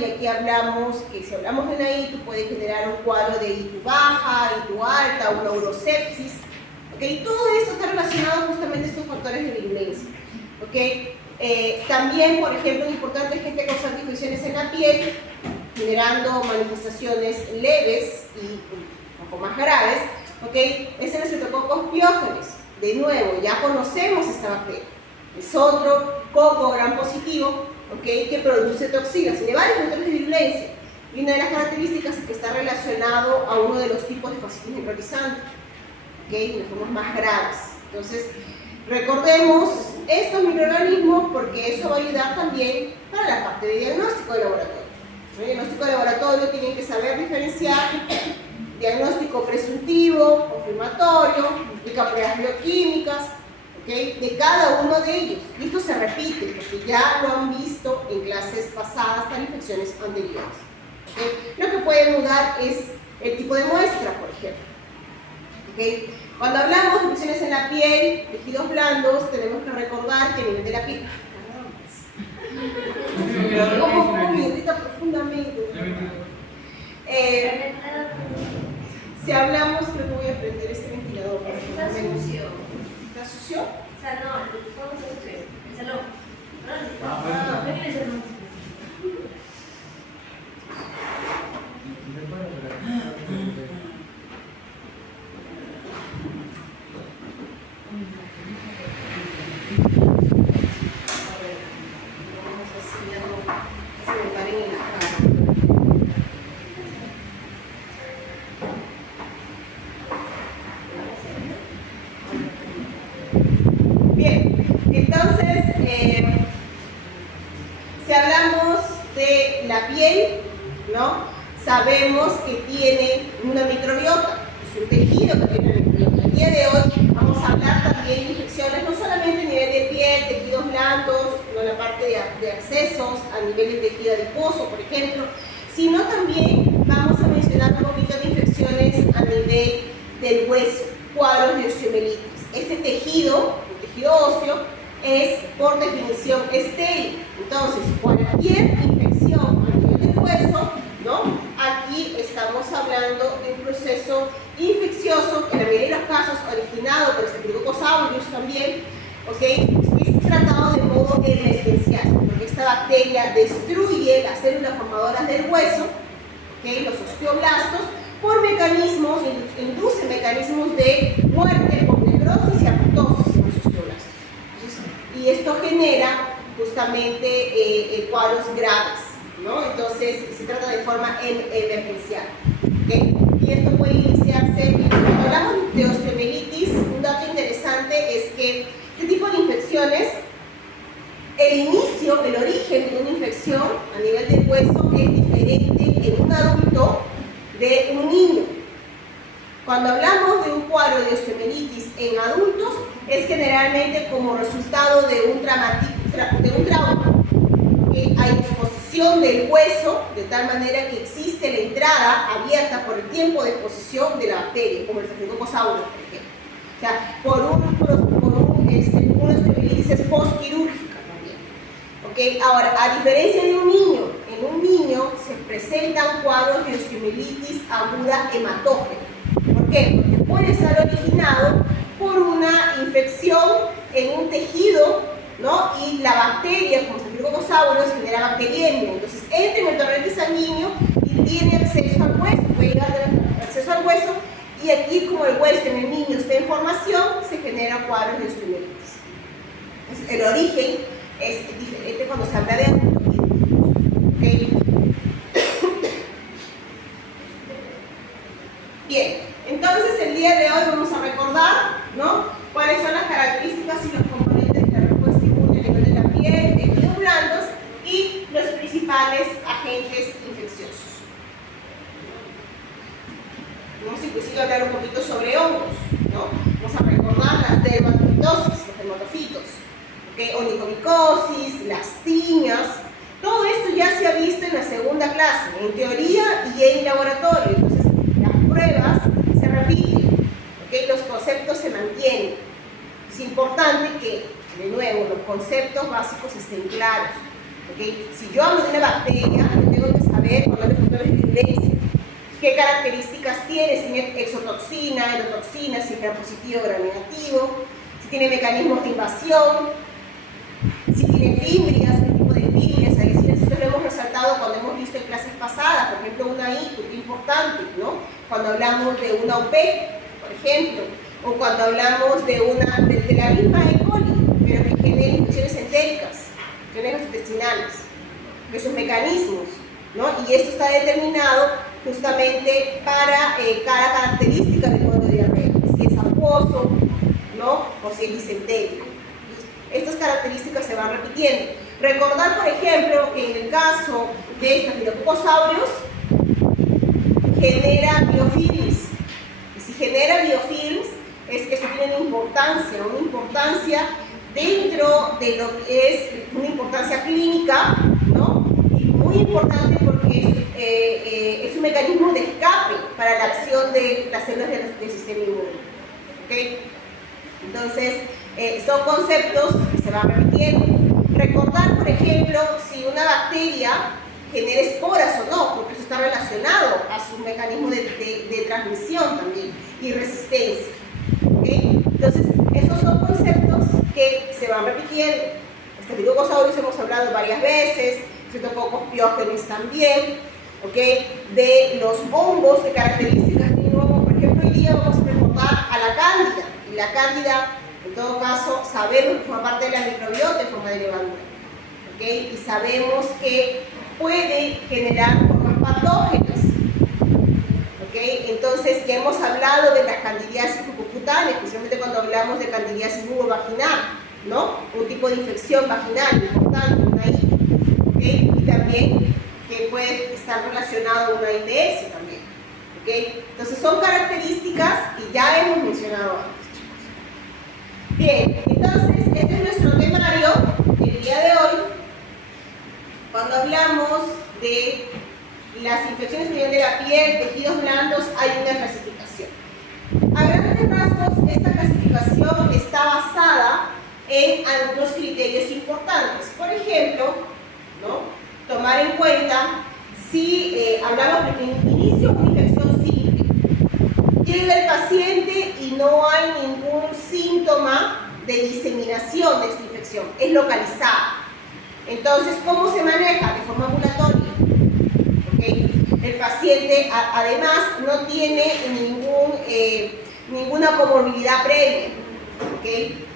y aquí hablamos que si hablamos de una ITU puede generar un cuadro de ITU baja, ITU alta, una urosepsis. ¿Okay? Todo esto está relacionado justamente a estos factores de virulencia. ¿Okay? También, por ejemplo, es importante que gente causante infecciones en la piel, generando manifestaciones leves y un poco más graves. ¿Okay? Es el Streptococcus pyogenes. De nuevo, ya conocemos esta bacteria. Es otro coco gram positivo, ¿okay? Que produce toxinas. Tiene varios factores de virulencia. Y una de las características es que está relacionado a uno de los tipos de fascitis necrotizante, ¿okay? De formas más graves. Entonces, recordemos estos microorganismos porque eso va a ayudar también para la parte de diagnóstico de laboratorio. El diagnóstico de laboratorio tienen que saber diferenciar diagnóstico presuntivo, confirmatorio, aplica pruebas bioquímicas, ¿okay? De cada uno de ellos. Y esto se repite porque ya lo han visto en clases pasadas para infecciones anteriores. ¿Okay? Lo que puede mudar es el tipo de muestra, por ejemplo. ¿Okay? Cuando hablamos de infecciones en la piel, tejidos blandos, tenemos que recordar que a nivel de la piel, como me irrita profundamente. Si hablamos, creo que voy a prender este ventilador. Está sucio. ¿Está sucio? O sea, no, ¿cómo se sucio? El salón. Ah, No quiere ser más. Bien, entonces, si hablamos de la piel, ¿no? Sabemos que tiene una microbiota, es un tejido que tiene una microbiota. El día de hoy vamos a hablar también de infecciones, no solamente a nivel de piel, tejidos blandos, no la parte de accesos, a nivel de tejido adiposo, por ejemplo, sino también vamos a mencionar un poquito de infecciones a nivel del hueso, cuadros de osteomielitis. Este tejido, el tejido óseo, es por definición estéril. Entonces, cualquier infección a nivel del hueso, ¿no? Aquí estamos hablando de un proceso infeccioso, en la mayoría de los casos originado por Staphylococcus aureus también, ¿okay? Es tratado de modo emergencial, porque esta bacteria destruye las células formadoras del hueso, ¿okay? Los osteoblastos, por mecanismos, induce mecanismos de muerte por necrosis y apoptosis en los osteoblastos. Y esto genera justamente cuadros graves, ¿no? Entonces se trata de forma emergencial, ¿okay? Y esto puede iniciarse, cuando hablamos de osteomielitis, un dato interesante es que este tipo de infecciones, el inicio, el origen de una infección a nivel del hueso es diferente en un adulto de un niño. Cuando hablamos de un cuadro de osteomielitis en adultos, es generalmente como resultado de un trauma. Hay exposición del hueso, de tal manera que existe la entrada abierta por el tiempo de exposición de la bacteria, como el Staphylococcus aureus, por ejemplo. O sea, una osteomielitis postquirúrgica también. ¿Okay? Ahora, a diferencia de un niño, en un niño se presentan cuadros de osteomielitis aguda hematógena. ¿Por qué? Porque puede estar originado por una infección en un tejido, ¿no? Y la bacteria, como Staphylococcus aureus, genera bacteriemia. Entonces, entra en el torrente sanguíneo y tiene acceso al hueso, puede llegar a tener acceso al hueso, y aquí, como el hueso en el niño está en formación, se generan cuadros de osteomielitis. Entonces, el origen es diferente cuando se habla de adultos. ¿Okay? Bien, entonces el día de hoy vamos a recordar, ¿no? Cuáles son las características y los componentes de la respuesta inmune a nivel de la piel, tejidos blandos y los principales agentes infecciosos. Vamos inclusive a hablar un poquito sobre hongos, ¿no? Vamos a recordar las dermatofitosis, los dermatofitos, ¿okay? Onicomicosis, las tiñas. Todo esto ya se ha visto en la segunda clase, en teoría y en laboratorio. Entonces, las pruebas se repiten, ¿okay? Los conceptos se mantienen. Es importante que, de nuevo, los conceptos básicos estén claros. ¿Okay? Si yo hablo de una bacteria, yo tengo que saber, cuando hablo de factores de virulencia, qué características tiene, si tiene exotoxina, endotoxina, si es gram positivo o gram negativo, si tiene mecanismos de invasión, si tiene fimbrias, qué tipo de fimbrias, es decir, eso lo hemos resaltado cuando hemos visto en clases pasadas, por ejemplo, una ITU, que importante, ¿no? Cuando hablamos de una UP, por ejemplo, o cuando hablamos de la misma E. coli, pero que genera infecciones entéricas, infecciones intestinales, de sus mecanismos, ¿no? Y esto está determinado justamente para cada característica del cuadro de diarrea, si es acuoso, ¿no? O si es disentérico. Estas características se van repitiendo. Recordar, por ejemplo, que en el caso de estafilococosaurios genera biofilms. Y si genera biofilms, es que eso tiene una importancia dentro de lo que es una importancia clínica, ¿no? Y muy importante porque es un mecanismo de escape para la acción de las células del sistema inmune. ¿Okay? Entonces, son conceptos que se van repitiendo. Recordar, por ejemplo, si una bacteria genera esporas o no, porque eso está relacionado a su mecanismo de transmisión también y resistencia. ¿Okay? Entonces, esos son conceptos que se van repitiendo. Estafilocosaurios hemos hablado varias veces, Streptococcus pyogenes también, ¿okay? De los hongos, qué características tiene un hongo. Por ejemplo, hoy día vamos a recordar a la cándida, y la cándida, en todo caso, sabemos que forma parte de la microbiota en forma de levadura, ¿okay? Y sabemos que puede generar formas patógenas. ¿Okay? Entonces, ya hemos hablado de la candidiasis bucocutánea, especialmente cuando hablamos de candidiasis bucovaginal, ¿no? Un tipo de infección vaginal importante, una ITU, ¿okay? Y también que puede estar relacionado a una ITS también, ¿okay? Entonces, son características que ya hemos mencionado antes, chicos. Bien, entonces, este es nuestro temario del día de hoy, cuando hablamos de las infecciones que vienen de la piel, tejidos blandos, hay una clasificación. A grandes rasgos, esta clasificación está basada en algunos criterios importantes. Por ejemplo, ¿no? Tomar en cuenta si hablamos de que inicio una infección simple. Llega el paciente y no hay ningún síntoma de diseminación de esta infección, es localizada. Entonces, ¿cómo se maneja? De forma ambulatoria. El paciente además no tiene ninguna comorbilidad previa, ¿okay?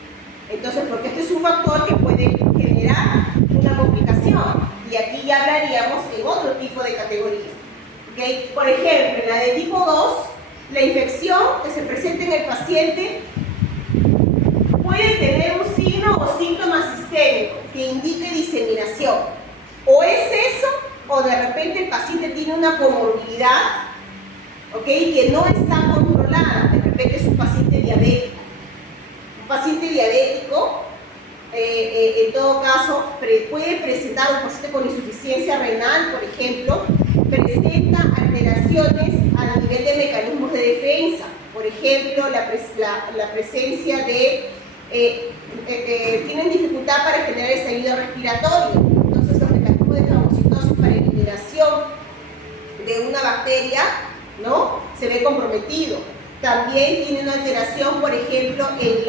Entonces, porque este es un factor que puede generar una complicación y aquí ya hablaríamos en otro tipo de categoría, ¿okay? Por ejemplo, en la de tipo 2, la infección que se presenta en el paciente puede tener un signo o síntoma sistémico que indique diseminación. O es eso, o de repente el paciente tiene una comorbilidad, ¿okay? Que no está controlada, de repente es un paciente diabético. Un paciente diabético, en todo caso, puede presentar un paciente con insuficiencia renal, por ejemplo, presenta alteraciones a nivel de mecanismos de defensa. Por ejemplo, la presencia de... tienen dificultad para generar el salido respiratorio. Entonces, los mecanismos de fagocitosis para eliminación de una bacteria, ¿no? Se ve comprometido. También tiene una alteración, por ejemplo, en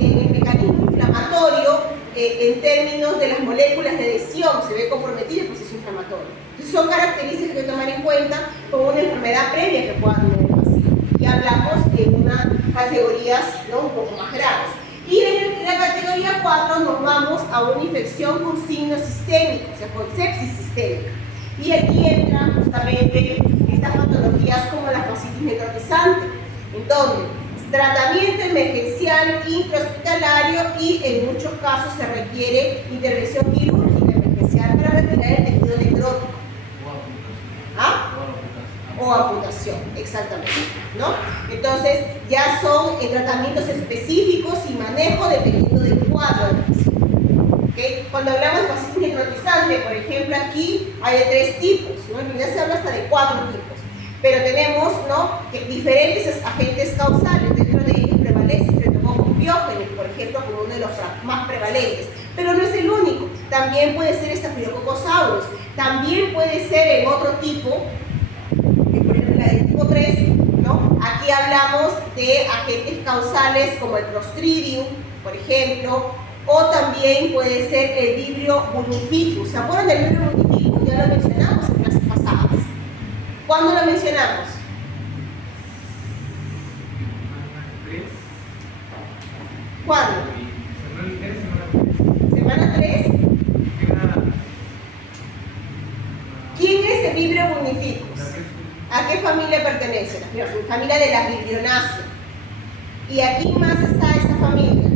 el mecanismo inflamatorio, en términos de las moléculas de adhesión, se ve comprometido el proceso inflamatorio. Entonces, son características que hay que tomar en cuenta como una enfermedad previa que pueda tener el paciente. Y hablamos en unas categorías, ¿no? Un poco más graves. Y en la categoría 4 nos vamos a una infección con signos sistémicos, o sea, con sepsis sistémica. Y aquí entran justamente estas patologías como la fascitis necrotizante, en donde tratamiento emergencial intrahospitalario y en muchos casos se requiere intervención quirúrgica emergencial para retirar el tejido necrótico. ¿Ah? O amputación, exactamente, ¿no? Entonces, ya son tratamientos específicos y manejo dependiendo del cuadro. ¿Okay? Cuando hablamos de fascitis necrotizante, por ejemplo, aquí hay de 3 tipos, ¿no? En realidad se habla hasta de 4 tipos, pero tenemos, ¿no? Diferentes agentes causales. Dentro de ellos prevalece Streptococcus pyogenes, por ejemplo, como uno de los más prevalentes. Pero no es el único, también puede ser Staphylococcus aureus, también puede ser en otro tipo, por ejemplo la del tipo 3, ¿no? Aquí hablamos de agentes causales como el Clostridium, por ejemplo, o también puede ser el Vibrio vulnificus. ¿Se acuerdan del Vibrio vulnificus? Ya lo mencionamos en clases pasadas. ¿Cuándo lo mencionamos? ¿Cuándo? ¿Semana 3? ¿Quién es el Vibrio vulnificus? ¿A qué familia pertenece? La familia de las Vibrionaceae. ¿Y aquí más está esta familia?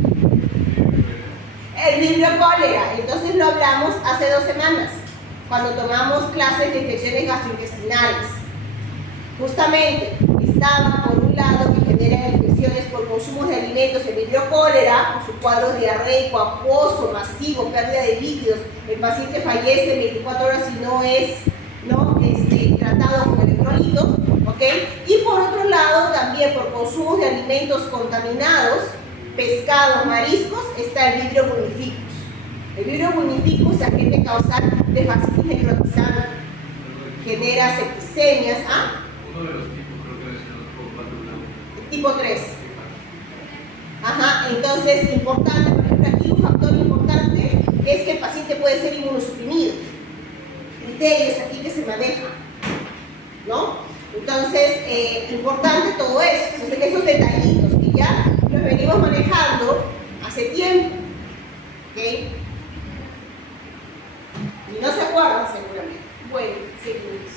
El Vibrio cólera. Entonces lo hablamos hace 2 semanas, cuando tomamos clases de infecciones gastrointestinales. Justamente estaba por un lado que genera infecciones por consumos de alimentos, el Vibrio cólera, con sus cuadros diarreico, acuoso, masivo, pérdida de líquidos. El paciente fallece en 24 horas si no es tratado con electrolitos, ¿ok? Y por otro lado, también por consumos de alimentos contaminados, pescados, mariscos, está el Vibrio vulnificus. El Vibrio vulnificus es agente causal de fascitis necrotizante, genera septicemias. ¿Ah? Uno de los tipos creo que es el Tipo 3. Ajá, entonces importante, por ejemplo, aquí un factor importante es que el paciente puede ser inmunosuprimido. Criterios aquí que se manejan, ¿no? Entonces, importante todo eso, esos detallitos que ya los venimos manejando hace tiempo, ¿ok? Y no se acuerdan seguramente. Bueno, seguimos.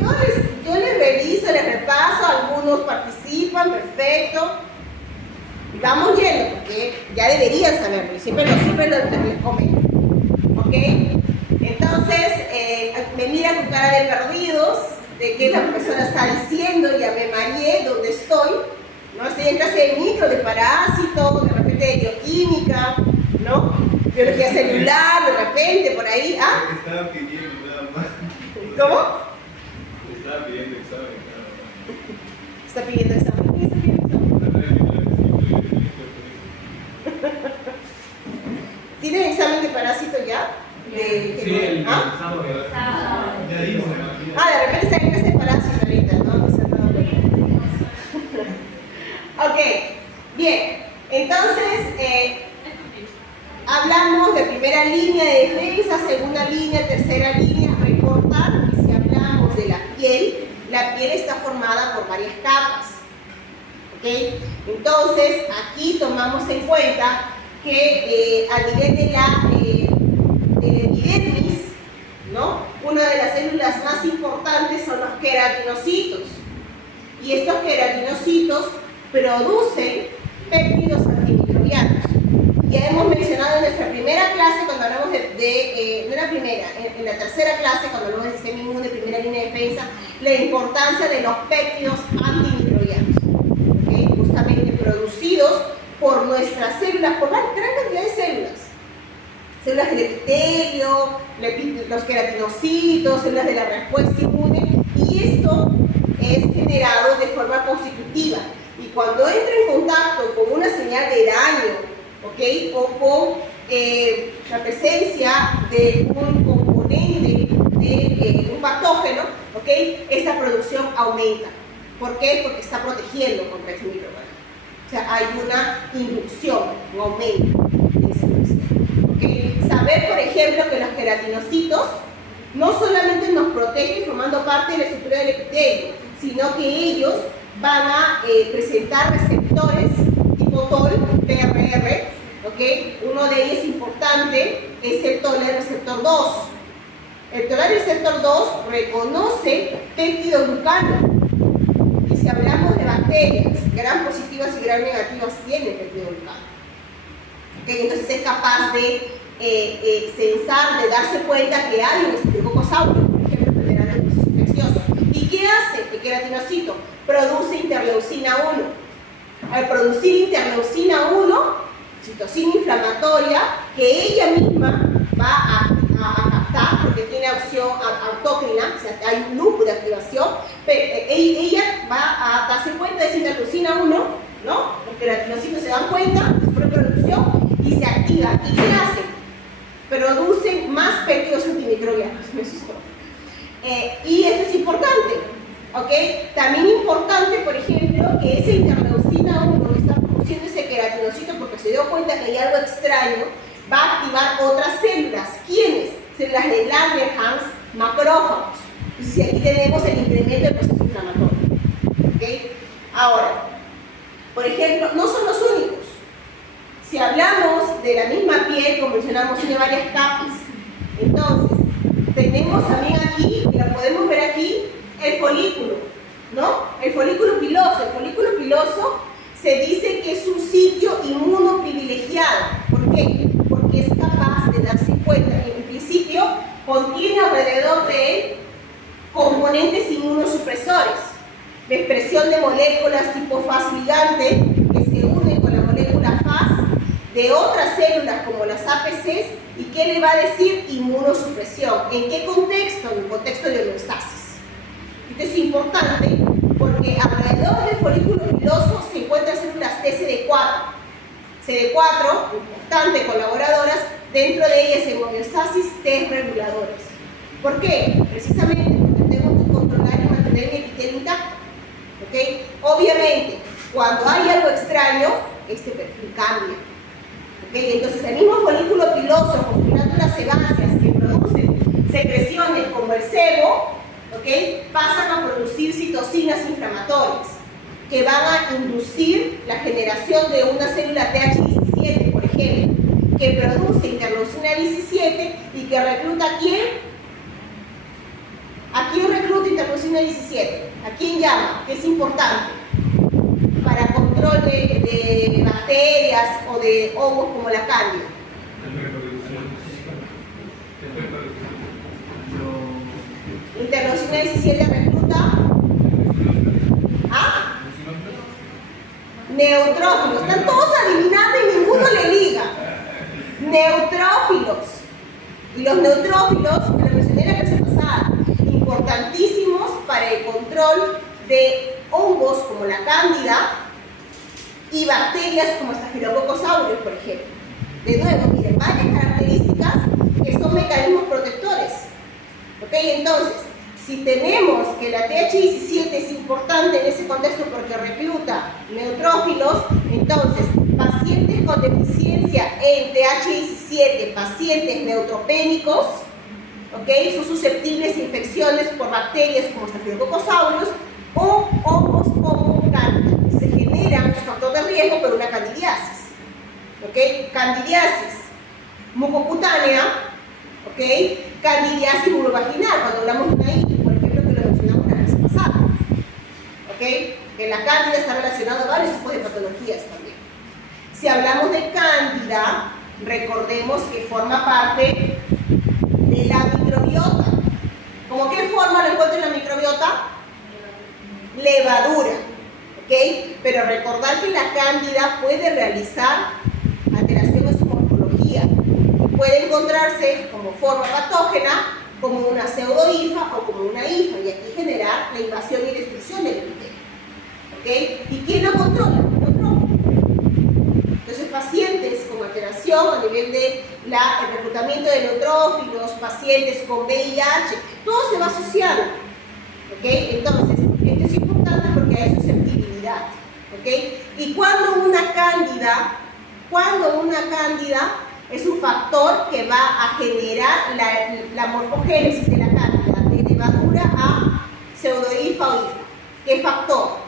Entonces, yo les reviso, les repaso, algunos participan, perfecto. Y vamos yendo, porque ya deberían saberlo, y siempre les comento. ¿Ok? Entonces, me miran con cara de perdidos, de qué la persona está diciendo, ya me mareé, ¿dónde estoy? ¿No? Estoy en clase de micro, de parásitos, de repente de bioquímica, ¿no? Biología celular, de repente, por ahí. ¿Ah? Estaba pidiendo nada más. ¿Cómo? Estaba pidiendo examen nada más. Está pidiendo examen. ¿Qué está pidiendo examen? ¿Tienes examen de parásito ya? Sí, el ¿Ah? ya hice. De repente está en clase de parásito ahorita, ¿no? No se han dado cuenta. Ok, bien. Entonces, hablamos de primera línea de defensa, segunda línea, tercera línea. Recordar que si hablamos de la piel está formada por varias capas. ¿Ok? Entonces, aquí tomamos en cuenta que a nivel de la epidermis, ¿no? Una de las células más importantes son los queratinocitos. Y estos queratinocitos producen péptidos antimicrobianos. Ya hemos mencionado en nuestra primera clase, cuando hablamos no la primera, en la tercera clase, cuando hablamos del sistema inmune de primera línea de defensa, la importancia de los péptidos antimicrobianos, ¿okay? Justamente producidos por nuestras células, por una gran cantidad de células del epitelio, los queratinocitos, células de la respuesta inmune, y esto es generado de forma constitutiva. Y cuando entra en contacto con una señal de daño, ¿ok? O con la presencia de un componente de un patógeno, ¿ok? Esta producción aumenta. ¿Por qué? Porque está protegiendo contra ese microorganismo. O sea, hay una inducción, un aumento de esa producción. ¿Okay? Saber, por ejemplo, que los queratinocitos no solamente nos protegen formando parte de la estructura del epitelio, sino que ellos van a presentar receptores tipo TOL, TRR, ¿okay? Uno de ellos importante es el toler receptor 2. El toler receptor 2 reconoce péptido glucano. Y si hablamos de bacterias, gran positivas y gran negativas tienen péptido glucano. ¿Okay? Entonces es capaz de censar, de darse cuenta que hay un Staphylococcus aureus, por ejemplo, generando un proceso infeccioso. ¿Y qué hace el queratinocito? Produce interleucina 1. Al producir interleucina 1, citocina inflamatoria, que ella misma va a captar, porque tiene acción autócrina, o sea, hay un loop de activación, pero ella va a darse cuenta de esa interleucina 1, ¿no? queratinocitos se dan cuenta de su reproducción y se activan. ¿Y qué hacen? Producen más péptidos antimicrobianos. Me asustó. Y esto es importante, ¿ok? También importante, por ejemplo, que esa interleucina 1 que está produciendo ese queratinocito porque se dio cuenta que hay algo extraño, va a activar otras células. ¿Quiénes? Células de Langerhans, macrófagos. Entonces aquí tenemos el incremento del proceso inflamatorio. ¿Okay? Ahora, por ejemplo, no son los únicos. Si hablamos de la misma piel, como mencionamos, tiene varias capas. Entonces, tenemos también aquí, y lo podemos ver aquí, el folículo, ¿no? El folículo piloso. El folículo piloso se dice que es un sitio inmuno privilegiado. ¿Por qué? Porque es capaz de darse cuenta. En principio, contiene alrededor de él componentes inmunosupresores, de expresión de moléculas tipo Fas ligante que se unen con la molécula Fas de otras células como las APCs. ¿Y qué le va a decir inmunosupresión? ¿En qué contexto? En el contexto de homeostasis. Esto es importante porque alrededor del folículo piloso se encuentran células TCD4. CD4, importante, colaboradoras, dentro de ellas en homeostasis T reguladores. ¿Por qué? Precisamente porque tengo que controlar y mantener mi epitelio intacto. ¿Okay? Obviamente, cuando hay algo extraño, este perfil cambia. ¿Okay? Entonces, el mismo folículo piloso, con glándulas sebáceas que producen secreciones como el sebo, ¿okay? Pasan a producir citocinas inflamatorias que van a inducir la generación de una célula TH17, por ejemplo, que produce interleucina 17 y que recluta ¿a quién? ¿A quién recluta interleucina 17? ¿A quién llama? Que es importante para control de bacterias o de hongos como la cándida. Interleucina 17 recluta a neutrófilos. Están todos adivinando y ninguno le liga. Neutrófilos. Y los neutrófilos, que lo mencioné en la clase pasada, importantísimos para el control de hongos como la cándida y bacterias como Staphylococcus aureus, por ejemplo. De nuevo, miren, varias características que son mecanismos protectores. ¿Ok? Entonces, si tenemos que la TH17 es importante en ese contexto porque recluta neutrófilos, entonces, pacientes con deficiencia en TH17, pacientes neutropénicos, ¿okay? Son susceptibles a infecciones por bacterias como Staphylococcus aureus o hongos como cándida. Se genera un factor de riesgo por una candidiasis. ¿Okay? Candidiasis mucocutánea, ¿okay? Candidiasis vulvovaginal, cuando hablamos de una ITI, por ejemplo, que lo mencionamos la vez pasada. ¿Okay? Que la cándida está relacionada a varios tipos de patologías también. Si hablamos de cándida, recordemos que forma parte de la microbiota. ¿Cómo qué forma lo encuentro en la microbiota? Levadura. ¿Okay? Pero recordar que la cándida puede realizar alteración en su morfología. Puede encontrarse como forma patógena, como una pseudohifa o como una hifa, y aquí generar la invasión y destrucción del epitelio. ¿Okay? ¿Y quién lo controla? Entonces, pacientes con alteración a nivel de el reclutamiento de neutrófilos, pacientes con VIH, todo se va asociando. ¿Okay? Entonces, esto es importante porque hay susceptibilidad. ¿Okay? Y cuando una cándida es un factor que va a generar la morfogénesis de la cándida, de levadura a pseudohifa o hifa. ¿Qué factor?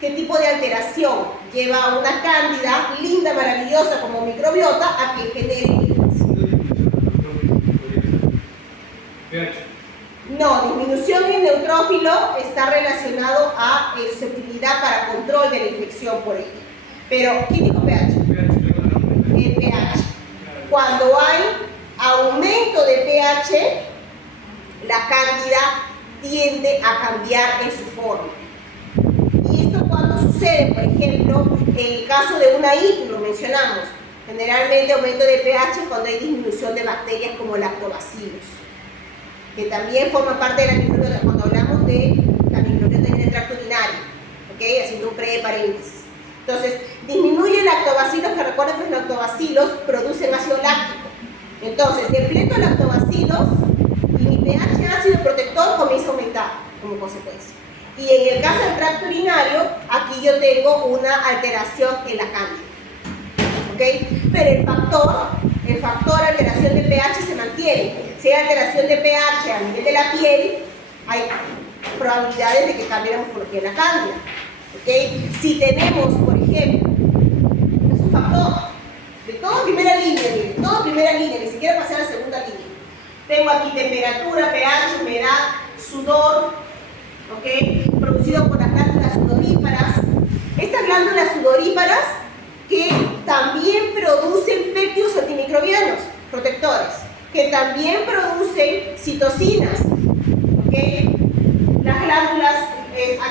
¿Qué tipo de alteración lleva a una cándida linda, maravillosa como microbiota a que genere infección? No, disminución en neutrófilo está relacionado a susceptibilidad para control de la infección por ella. Pero, ¿quién dijo pH? El pH. Cuando hay aumento de pH, la cándida tiende a cambiar en su forma. Y esto cuando sucede, por ejemplo, en el caso de una ITU, lo mencionamos, generalmente aumento de pH cuando hay disminución de bacterias como lactobacilos, que también forman parte de la microbiota, cuando hablamos de la microbiota en el tracto urinario, ¿okay? Haciendo un pre-paréntesis. Entonces, disminuye lactobacilos, que recuerden que los lactobacilos producen ácido láctico. Entonces, depleto lactobacilos y mi pH ácido protector comienza a aumentar como consecuencia. Y en el caso del tracto urinario, aquí yo tengo una alteración en la cándida. ¿Ok? Pero el factor alteración de pH se mantiene. Si hay alteración de pH a nivel de la piel, hay probabilidades de que cambie la morfología de la cándida. ¿Ok? Si tenemos, por ejemplo, es un factor de toda primera línea, ni siquiera pasé a la segunda línea. Tengo aquí temperatura, pH, humedad, sudor, ¿ok? Producido por las glándulas sudoríparas. Estas glándulas sudoríparas que también producen péptidos antimicrobianos protectores, que también producen citocinas, ¿ok? Las glándulas,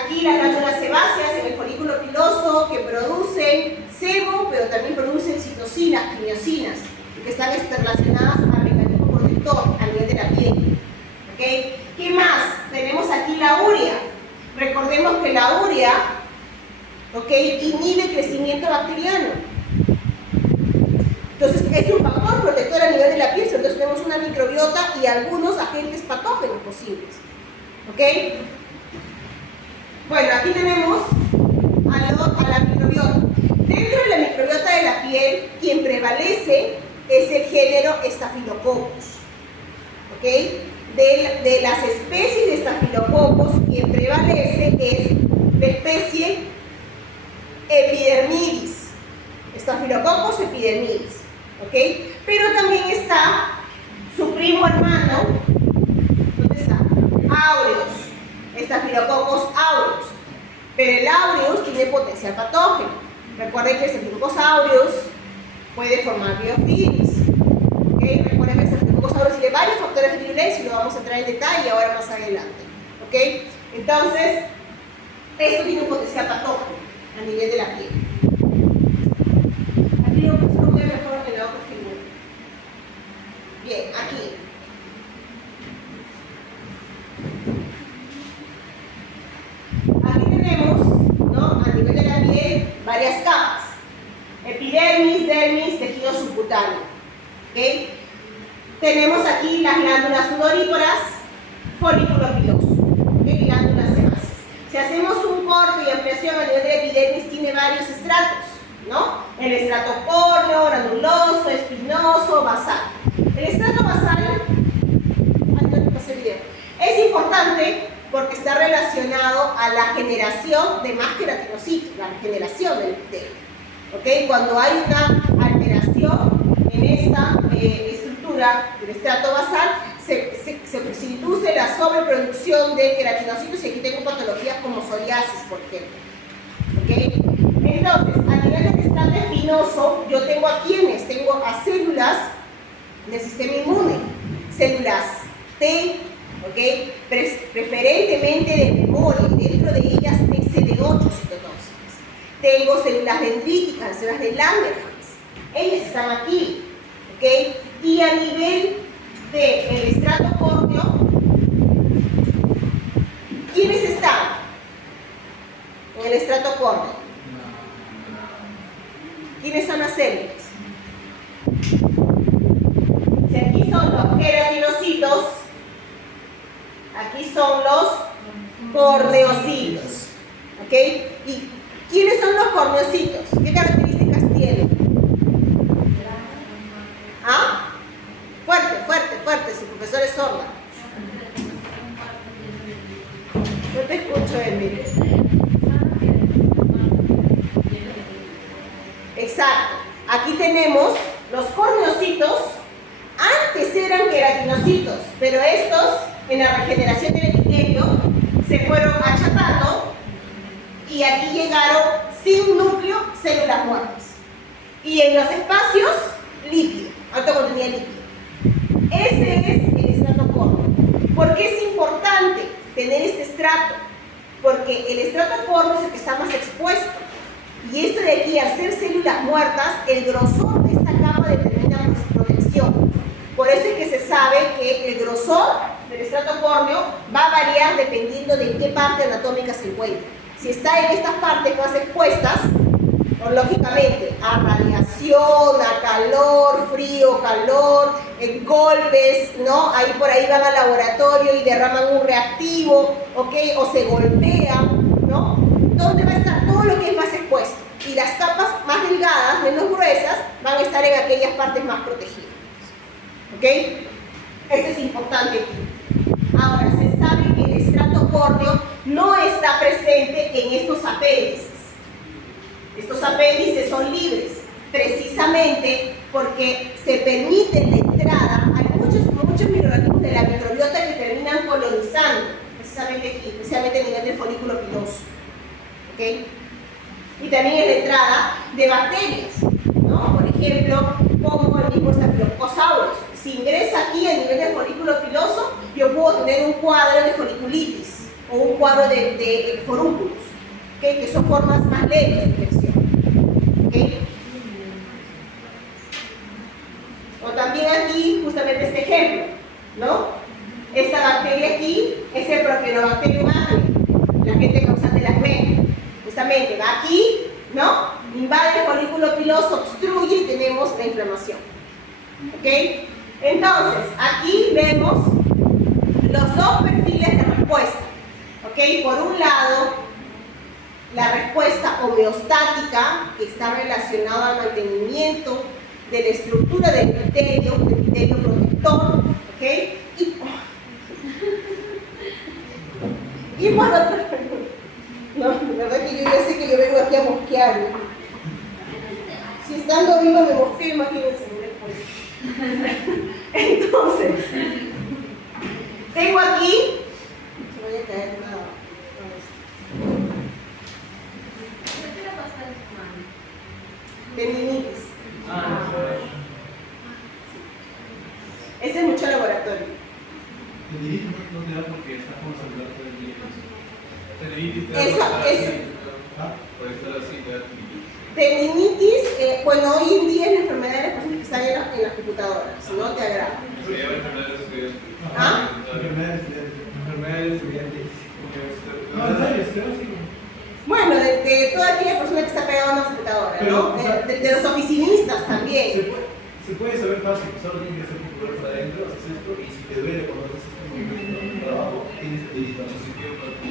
aquí las glándulas sebáceas en el folículo piloso que producen sebo, pero también producen citocinas, quimiosinas, que están relacionadas al mecanismo protector a nivel de la piel. ¿Okay? ¿Qué más? Tenemos aquí la urea. Recordemos que la urea, ¿okay?, inhibe el crecimiento bacteriano. Entonces es un factor protector a nivel de la piel. Entonces tenemos una microbiota y algunos agentes patógenos posibles. ¿Ok? Bueno, aquí tenemos a la microbiota. Dentro de la microbiota de la piel, quien prevalece es el género Staphylococcus. ¿Ok? De las especies de Staphylococcus, quien prevalece es la especie Epidermidis. Staphylococcus epidermidis. ¿Ok? Pero también está su primo hermano, ¿dónde está? Aureus. Staphylococcus aureus. Pero el aureus tiene potencial patógeno. Recuerden que el Staphylococcus aureus puede formar biofilms. ¿Okay? Recuerden que el Staphylococcus aureus tiene varios factores de virulencia y lo vamos a entrar en detalle ahora más adelante. ¿Okay? Entonces, esto tiene un potencial patógeno a nivel de la piel. Aquí lo puedo ver mejor en la otra figura. Bien, aquí. Aquí tenemos, ¿no?, a nivel de la piel, varias capas. Epidermis, dermis, tejido subcutáneo. ¿Okay? Tenemos aquí las glándulas sudoríparas, folículo piloso, ¿okay?, glándulas sebáceas. Si hacemos un corte y ampliación a nivel de la epidermis, tiene varios estratos, ¿no? El estrato córneo, granuloso, espinoso, basal. El estrato basal, es importante porque está relacionado a la generación de más queratinocitos, la regeneración del epitelio. ¿Okay? Cuando hay una alteración en esta estructura del estrato basal, se induce la sobreproducción de queratinocitos, y aquí tengo patologías como psoriasis, por ejemplo. ¿Okay? Entonces, a nivel del estrato espinoso, yo tengo a quienes, tengo a células del sistema inmune, células T, ¿okay?, preferentemente de memoria, y dentro de ellas CD8 citotóxicas. Tengo células dendríticas, células de Langerhans, ellas están aquí, ¿okay? Y a nivel del estrato córneo, ¿quiénes están en el estrato córneo? ¿Quiénes son las células? Si aquí son los queratinocitos, aquí son los corneocitos. ¿Ok? ¿Y quiénes son los corneocitos? ¿Qué características tienen? ¿Ah? Fuerte, fuerte, fuerte, su profesor es sorda. No te escucho, Emily. Exacto. Aquí tenemos los corneocitos. Antes eran queratinocitos, pero estos, en la regeneración del epitelio, se fueron achatando y aquí llegaron sin núcleo células muertas. Y en los espacios, líquido, alto contenido de líquido. Ese es el estrato córneo. ¿Por qué es importante tener este estrato? Porque el estrato córneo es el que está más expuesto. Y esto de aquí, al ser células muertas, el grosor de esta capa determina su protección. Por eso es que se sabe que el grosor del estrato córneo va a variar dependiendo de qué parte anatómica se encuentra. Si está en estas partes más expuestas, o lógicamente, a radiación, a calor, frío, calor, golpes, ¿no? Ahí por ahí van al laboratorio y derraman un reactivo, ¿ok? O se golpean, ¿no? ¿Dónde va a estar todo lo que es más expuesto? Y las capas más delgadas, menos gruesas, van a estar en aquellas partes más protegidas, ¿ok? Eso es importante aquí. Ahora, se sabe que el estrato córneo no está presente en estos apéndices. Estos apéndices son libres, precisamente porque se permite la entrada. Hay muchos microorganismos de la microbiota que terminan colonizando, precisamente aquí, especialmente a nivel del folículo piloso. ¿Okay? Y también es la entrada de bacterias, ¿no? Por ejemplo, como el mismo Staphylococcus aureus. Si ingresa aquí a nivel del folículo piloso, yo puedo tener un cuadro de foliculitis o un cuadro de forúnculos, ¿okay? Que son formas más leves de infección. ¿Okay? O también aquí, justamente este ejemplo, ¿no? Esta bacteria aquí es el Propionobacterium acne, la gente causante del acné. Justamente va aquí, ¿no? Invade el folículo piloso, obstruye y tenemos la inflamación. ¿Ok? Entonces, aquí vemos los dos perfiles de respuesta. ¿Ok? Por un lado, la respuesta homeostática, que está relacionada al mantenimiento de la estructura del epitelio protector. ¿Ok? Y por otro lado, no, la verdad que yo ya sé que yo vengo aquí a mosquearme. Si estando vivo me mosqueo, imagínense. Entonces, tengo aquí, se vaya a caer nada. ¿Qué le pasa a tu mano? Tendinitis. Ese es mucho laboratorio. Tendinitis no te da porque estás concentrado todo el día. Tendinitis te da Eso, por estar es. así. Por estar así te da tendinitis. Tendinitis, bueno, hoy en día es la enfermedad de las personas que están en las computadoras, si no te agrada. Se llama enfermedad de estudiantes. ¿Ah? Enfermedad de estudiantes. Enfermedad de estudiantes. No, en serio, Bueno, de toda aquella persona que está pegada a una computadora, ¿no? De los oficinistas también. Se puede saber fácil, solo tienes que hacer popular para adentro, haces esto y si te duele cuando haces este movimiento para abajo, tienes que editar positivo para ti.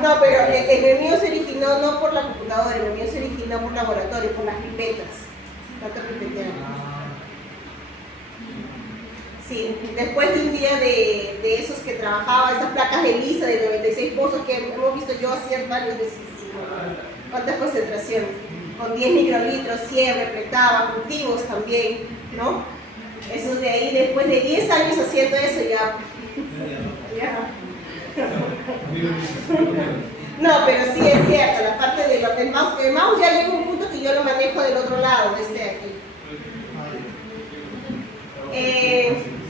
No, pero el mío se originó no por la computadora, el mío se originó por laboratorio, por las pipetas. Sí, después de un día de esos que trabajaba, esas placas de lisa de 96 pozos que hemos visto yo hacer varias veces. ¿Cuántas concentraciones? Con 10 microlitros, 100, repletaba, cultivos también, ¿no? Esos de ahí, después de 10 años haciendo eso ya. No, pero sí es cierto, la parte del mouse, el mouse ya llega a un punto que yo lo manejo del otro lado, de este de aquí.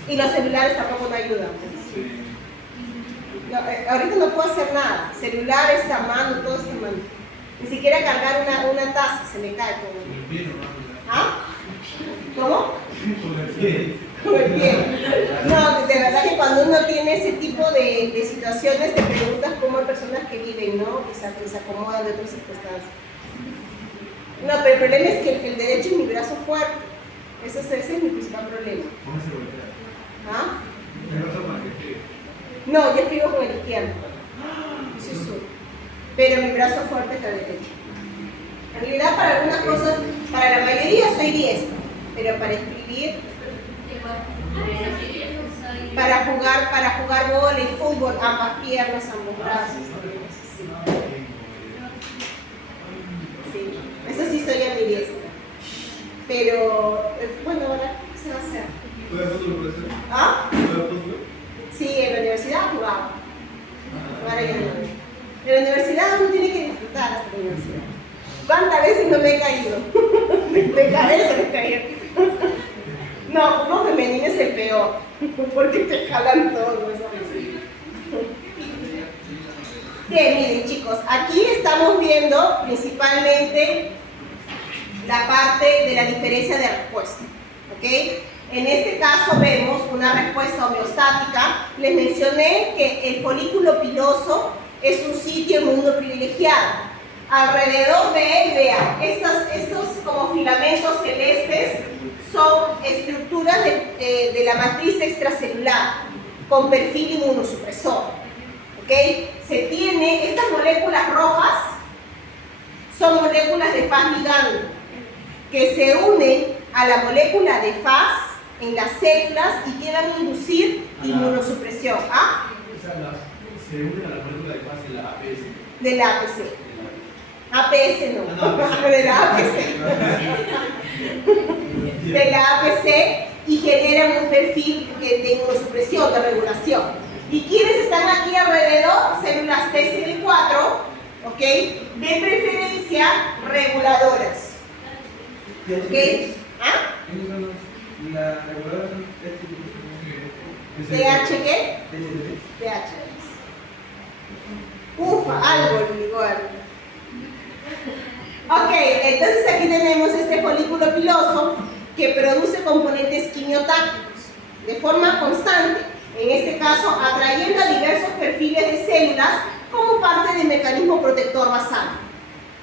Y los celulares tampoco no ayudan. No, ahorita no puedo hacer nada. Celulares, esta mano, todo esta mano. Ni siquiera cargar una taza, se me cae todo. ¿Ah? ¿Cómo? Con el pie. No, de verdad que cuando uno tiene ese tipo de situaciones, te preguntas cómo hay personas que viven, ¿no? Que se acomodan de otras circunstancias. No, pero el problema es que el derecho es mi brazo fuerte. Ese es mi principal problema. ¿Ah? No, yo escribo con el izquierdo. Sí, sí. Pero mi brazo fuerte es el derecho. En realidad, para algunas cosas, para la mayoría soy diestro, pero para escribir, para jugar vóley, fútbol, ambas piernas, ambos brazos. Sí, eso sí soy ambidiestra. Pero, bueno, ahora, ¿qué se va a hacer? ¿Juegas fútbol, profesor? ¿Ah? ¿Juegas fútbol? Sí, en la universidad jugaba. Ahora ya no. En la universidad uno tiene que disfrutar hasta la universidad. ¿Cuántas veces no me he caído? De cabeza me he caído. No, fútbol femenino es el peor, porque te jalan todo. Bien, miren chicos, aquí estamos viendo principalmente la parte de la diferencia de respuesta. ¿Ok? En este caso vemos una respuesta homeostática. Les mencioné que el folículo piloso es un sitio inmunoprivilegiado. Alrededor de él, vean, estos como filamentos celestes son estructuras de la matriz extracelular con perfil inmunosupresor. ¿Ok? Se tiene, estas moléculas rojas son moléculas de faz ligando que se unen a la molécula de faz en las células y que van a inducir inmunosupresión. ¿Ah? Se une a la molécula de faz de la APS. De la APC. APS no, de la APC. De la APC y generan un perfil de inmunosupresión, de regulación. ¿Y quiénes están aquí alrededor? Células TCD4, ¿ok? De preferencia reguladoras. ¿Ok? ¿Ah? La reguladora ¿TH qué? TH. Ufa, algo igual. Ok, entonces aquí tenemos este folículo piloso que produce componentes quimiotácticos de forma constante, en este caso atrayendo a diversos perfiles de células como parte del mecanismo protector basal.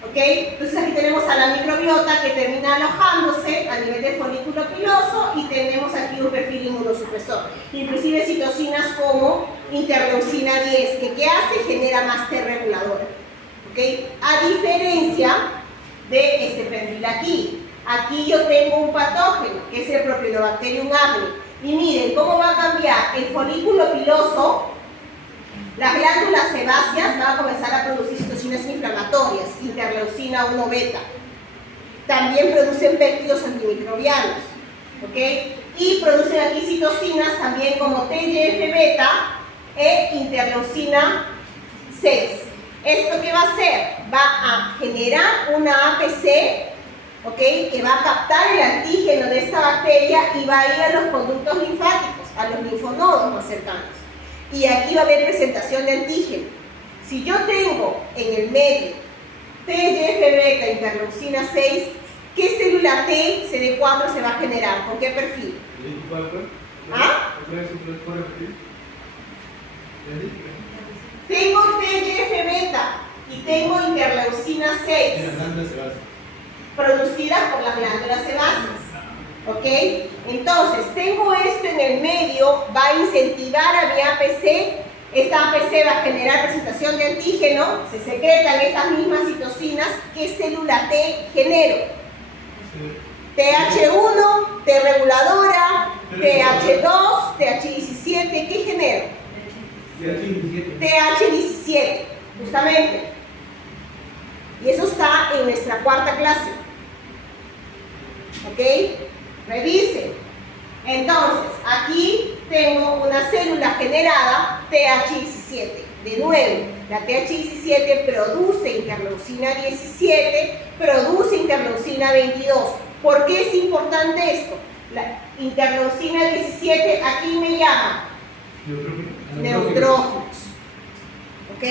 ¿Ok? Entonces aquí tenemos a la microbiota que termina alojándose a nivel del folículo piloso y tenemos aquí un perfil inmunosupresor. Inclusive citocinas como interleucina 10, que ¿qué hace? Genera más T reguladora. ¿Ok? A diferencia de este perfil aquí. Aquí yo tengo un patógeno, que es el Propionobacterium acne. Y miren cómo va a cambiar el folículo piloso. Las glándulas sebáceas van a comenzar a producir citocinas inflamatorias, interleucina 1 beta. También producen péptidos antimicrobianos, ¿ok? Y producen aquí citocinas también como TGF beta e interleucina 6. ¿Esto qué va a hacer? Va a generar una APC, ¿ok? Que va a captar el antígeno de esta bacteria y va a ir a los conductos linfáticos, a los linfonodos más cercanos. Y aquí va a haber presentación de antígeno. Si yo tengo en el medio TGF-beta, interleucina 6, ¿qué célula T CD4 se va a generar? ¿Con qué perfil? ¿Ah? Tengo TGF-beta y tengo interleucina 6 producidas por las glándulas sebáceas. ¿Ok? Entonces, tengo esto en el medio, va a incentivar a mi APC. Esta APC va a generar presentación de antígeno, se secretan estas mismas citocinas. ¿Qué célula T genero? TH1, T reguladora, TH2, TH17, ¿qué genero? TH17, justamente. Y eso está en nuestra cuarta clase. ¿Ok? Revisen. Entonces, aquí tengo una célula generada TH17. De nuevo, la TH17 produce interleucina 17, produce interleucina 22. ¿Por qué es importante esto? La interleucina 17 aquí me llama neutrófilos. ¿Ok?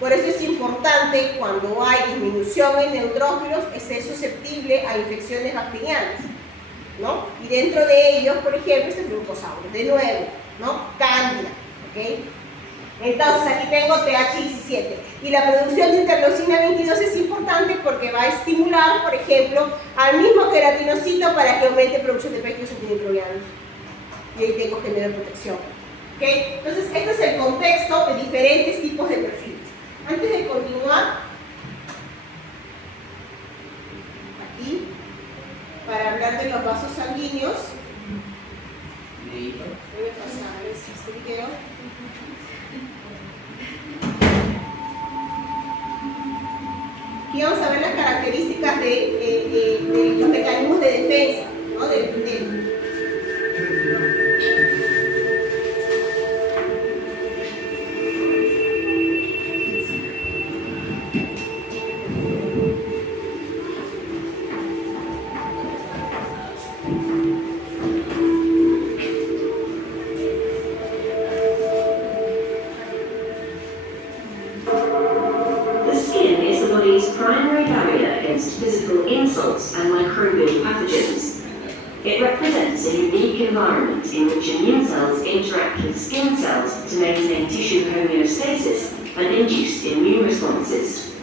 Por eso es importante cuando hay disminución en neutrófilos, es ser susceptible a infecciones bacterianas, ¿no? Y dentro de ellos, por ejemplo, este glucosauro, de nuevo, ¿no? Cándida, ¿ok? Entonces aquí tengo TH17 y la producción de interleucina 22 es importante porque va a estimular, por ejemplo, al mismo queratinocito para que aumente producción de péptidos antimicrobianos. Y ahí tengo género de protección. ¿Ok? Entonces, este es el contexto de diferentes tipos de perfiles. Antes de continuar, aquí, para hablar de los vasos sanguíneos, voy a pasar este video. Aquí vamos a ver las características de los mecanismos de defensa, ¿no? Del epitelio. Physical insults and microbial pathogens. It represents a unique environment in which immune cells interact with skin cells to maintain tissue homeostasis and induce immune responses.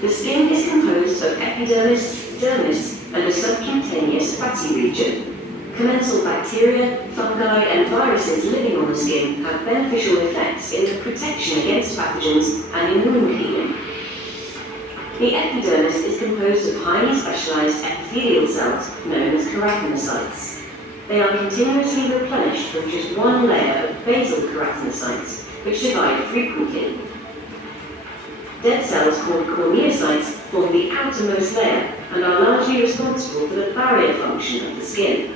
The skin is composed of epidermis, dermis, and a subcutaneous fatty region. Commensal bacteria, fungi, and viruses living on the skin have beneficial effects in the protection against pathogens and in wound healing. The epidermis is composed of highly specialized epithelial cells known as keratinocytes. They are continuously replenished from just one layer of basal keratinocytes, which divide frequently. Dead cells called corneocytes form the outermost layer and are largely responsible for the barrier function of the skin.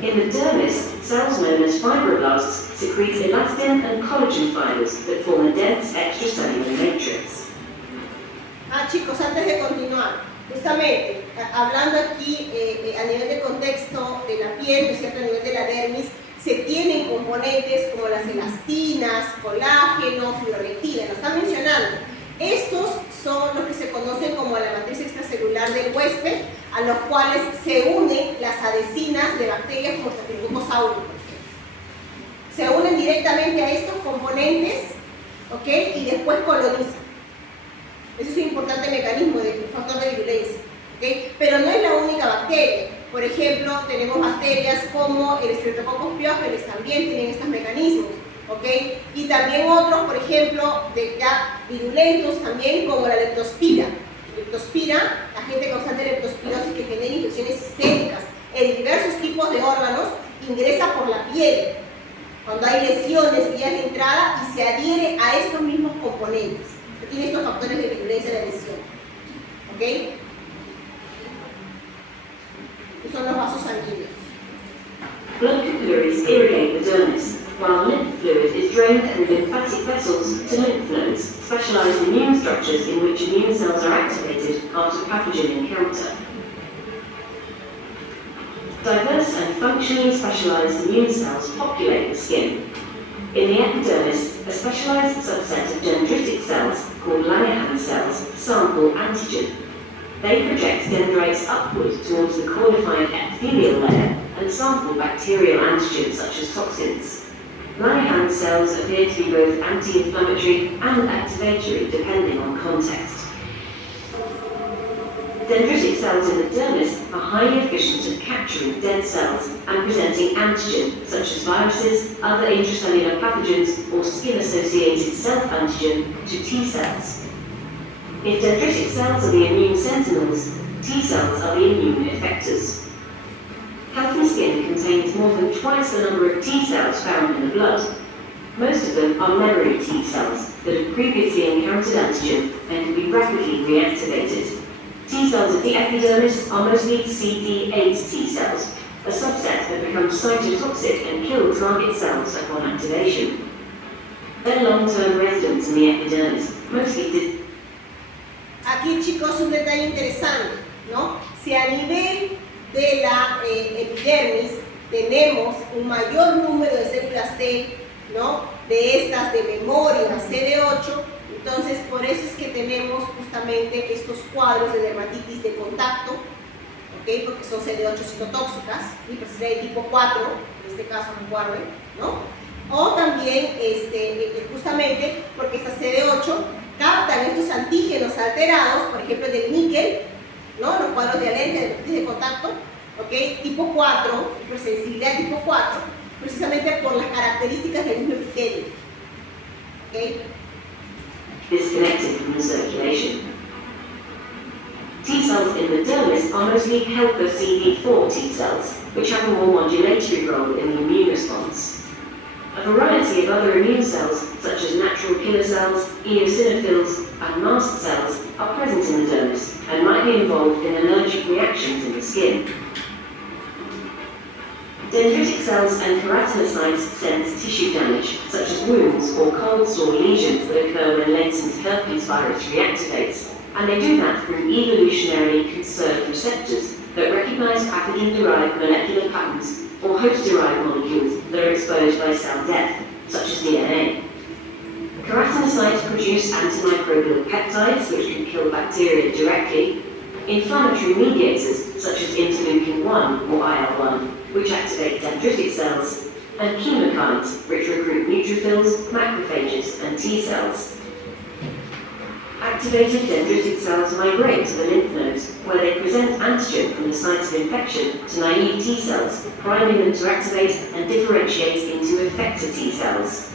In the dermis, cells known as fibroblasts secrete elastin and collagen fibers that form a dense extracellular matrix. Chicos, antes de continuar, justamente hablando aquí a nivel de contexto de la piel, ¿no es cierto? A nivel de la dermis, se tienen componentes como las elastinas, colágeno, fibronectina, lo están mencionando. Estos son los que se conocen como la matriz extracelular del huésped, a los cuales se unen las adhesinas de bacterias como Staphylococcus aureus, por ejemplo. Se unen directamente a estos componentes, ¿ok? Y después colonizan. Ese es un importante mecanismo de factor de virulencia, ¿ok? Pero no es la única bacteria. Por ejemplo, tenemos bacterias como el Streptococcus pyogenes, también tienen estos mecanismos, ¿ok? Y también otros, por ejemplo, ya virulentos también, como la leptospira. Leptospira, agente causante de leptospirosis que genera infecciones sistémicas en diversos tipos de órganos, ingresa por la piel cuando hay lesiones, vías de entrada, y se adhiere a estos mismos componentes. Tiene estos factores de virulencia de la lesión, ¿ok? Y son los vasos sanguíneos. Blood capillaries irrigate the dermis, while lymph fluid is drained through lymphatic vessels to lymph nodes, specialized immune structures in which immune cells are activated after pathogen encounter. Diverse and functionally specialized immune cells populate the skin. In the epidermis, a specialized subset of dendritic cells, called Langerhans cells, sample antigen. They project dendrites upward towards the cornified epithelial layer and sample bacterial antigens such as toxins. Langerhans cells appear to be both anti-inflammatory and activatory depending on context. Dendritic cells in the dermis are highly efficient at capturing dead cells and presenting antigen, such as viruses, other intracellular pathogens, or skin-associated self-antigen to T cells. If dendritic cells are the immune sentinels, T cells are the immune effectors. Healthy skin contains more than twice the number of T cells found in the blood. Most of them are memory T cells that have previously encountered antigen and can be rapidly reactivated. T cells of the epidermis are mostly CD8 T cells, a subset that becomes cytotoxic and kill target cells upon activation. Their long-term residence in the epidermis mostly Aquí, chicos, un detalle interesante, ¿no? Si a nivel de la epidermis tenemos un mayor número de células T, ¿no? De estas de memoria CD8, entonces por eso es que tenemos justamente estos cuadros de dermatitis de contacto, ¿ok? Porque son CD8 citotóxicas, hipersensibilidad de tipo 4, en este caso recuerden, ¿no? O también justamente porque estas CD8 captan estos antígenos alterados, por ejemplo del níquel, ¿no? Los cuadros de alergia de dermatitis de contacto, ¿ok? Tipo 4, hipersensibilidad tipo 4, precisamente por las características del mismo epitelio, ¿ok? disconnected from the circulation. T cells in the dermis are mostly helper CD4 T cells, which have a more modulatory role in the immune response. A variety of other immune cells, such as natural killer cells, eosinophils, and mast cells, are present in the dermis and might be involved in allergic reactions in the skin. Dendritic cells and keratinocytes sense tissue damage, such as wounds or cold sore lesions that occur when latent herpes virus reactivates, and they do that through evolutionarily conserved receptors that recognize pathogen-derived molecular patterns or host-derived molecules that are exposed by cell death, such as DNA. Keratinocytes produce antimicrobial peptides which can kill bacteria directly, inflammatory mediators such as interleukin-1 or IL-1, which activate dendritic cells, and chemokines, which recruit neutrophils, macrophages, and T cells. Activated dendritic cells migrate to the lymph nodes, where they present antigen from the sites of infection to naive T cells, priming them to activate and differentiate into effector T cells.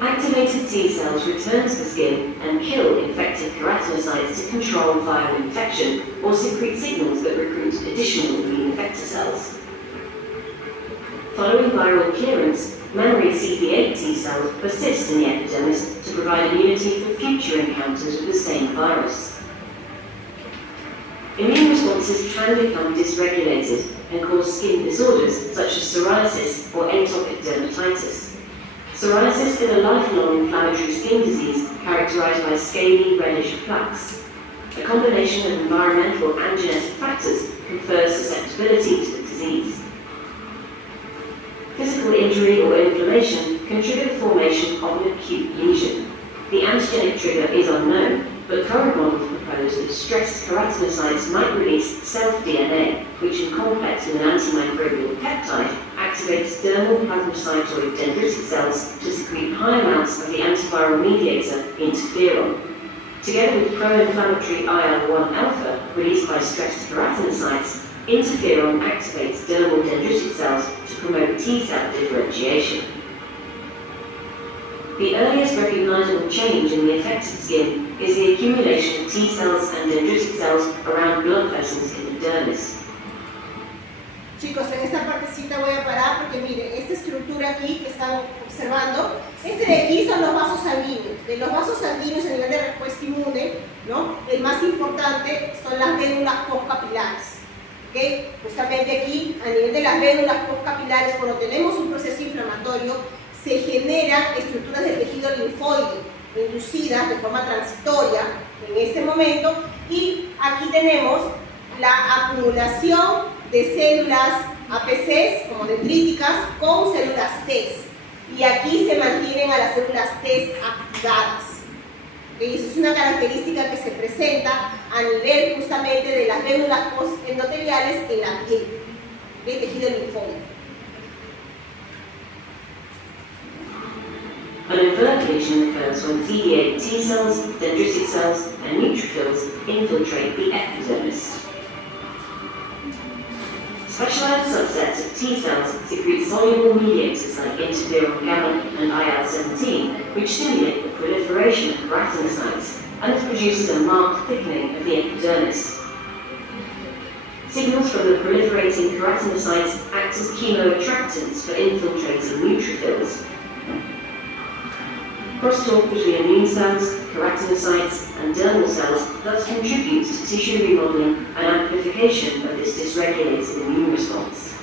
Activated T cells return to the skin and kill infected keratinocytes to control viral infection or secrete signals that recruit additional immune effector cells. Following viral clearance, memory CD8 T cells persist in the epidermis to provide immunity for future encounters with the same virus. Immune responses can become dysregulated and cause skin disorders such as psoriasis or atopic dermatitis. Psoriasis is a lifelong inflammatory skin disease characterized by scaly, reddish plaques. A combination of environmental and genetic factors confers susceptibility to the disease. Physical injury or inflammation can trigger the formation of an acute lesion. The antigenic trigger is unknown, but current models propose that stressed keratinocytes might release self-DNA, which in complex with an antimicrobial peptide, activates dermal plasmacytoid dendritic cells to secrete high amounts of the antiviral mediator interferon. Together with pro-inflammatory IL-1 alpha released by stressed keratinocytes, interferon activates dermal dendritic cells to promote T-cell differentiation. The earliest recognizable change in the affected skin is the accumulation of T cells and dendritic cells around blood vessels in the dermis. Chicos, en esta partecita voy a parar porque miren, esta estructura aquí que están observando, este de aquí son los vasos sanguíneos. De los vasos sanguíneos a nivel de respuesta inmune, ¿no? El más importante son las vénulas postcapilares. ¿Okay? Justamente aquí, a nivel de las vénulas postcapilares, cuando tenemos un proceso inflamatorio, se generan estructuras del tejido linfoide inducidas de forma transitoria en este momento, y aquí tenemos la acumulación de células APCs como dendríticas con células T, y aquí se mantienen a las células T activadas. ¿Okay? Eso es una característica que se presenta a nivel justamente de las vénulas postendoteliales en la piel, del tejido linfoide. An overt lesion occurs when CD8 T cells, dendritic cells, and neutrophils infiltrate the epidermis. Specialized subsets of T cells secrete soluble mediators like interferon gamma and IL-17, which stimulate the proliferation of keratinocytes, and this produces a marked thickening of the epidermis. Signals from the proliferating keratinocytes act as chemoattractants for infiltrating neutrophils. Crosstalk between immune cells, keratinocytes, and dermal cells thus contributes to tissue remodeling and amplification of this dysregulated immune response.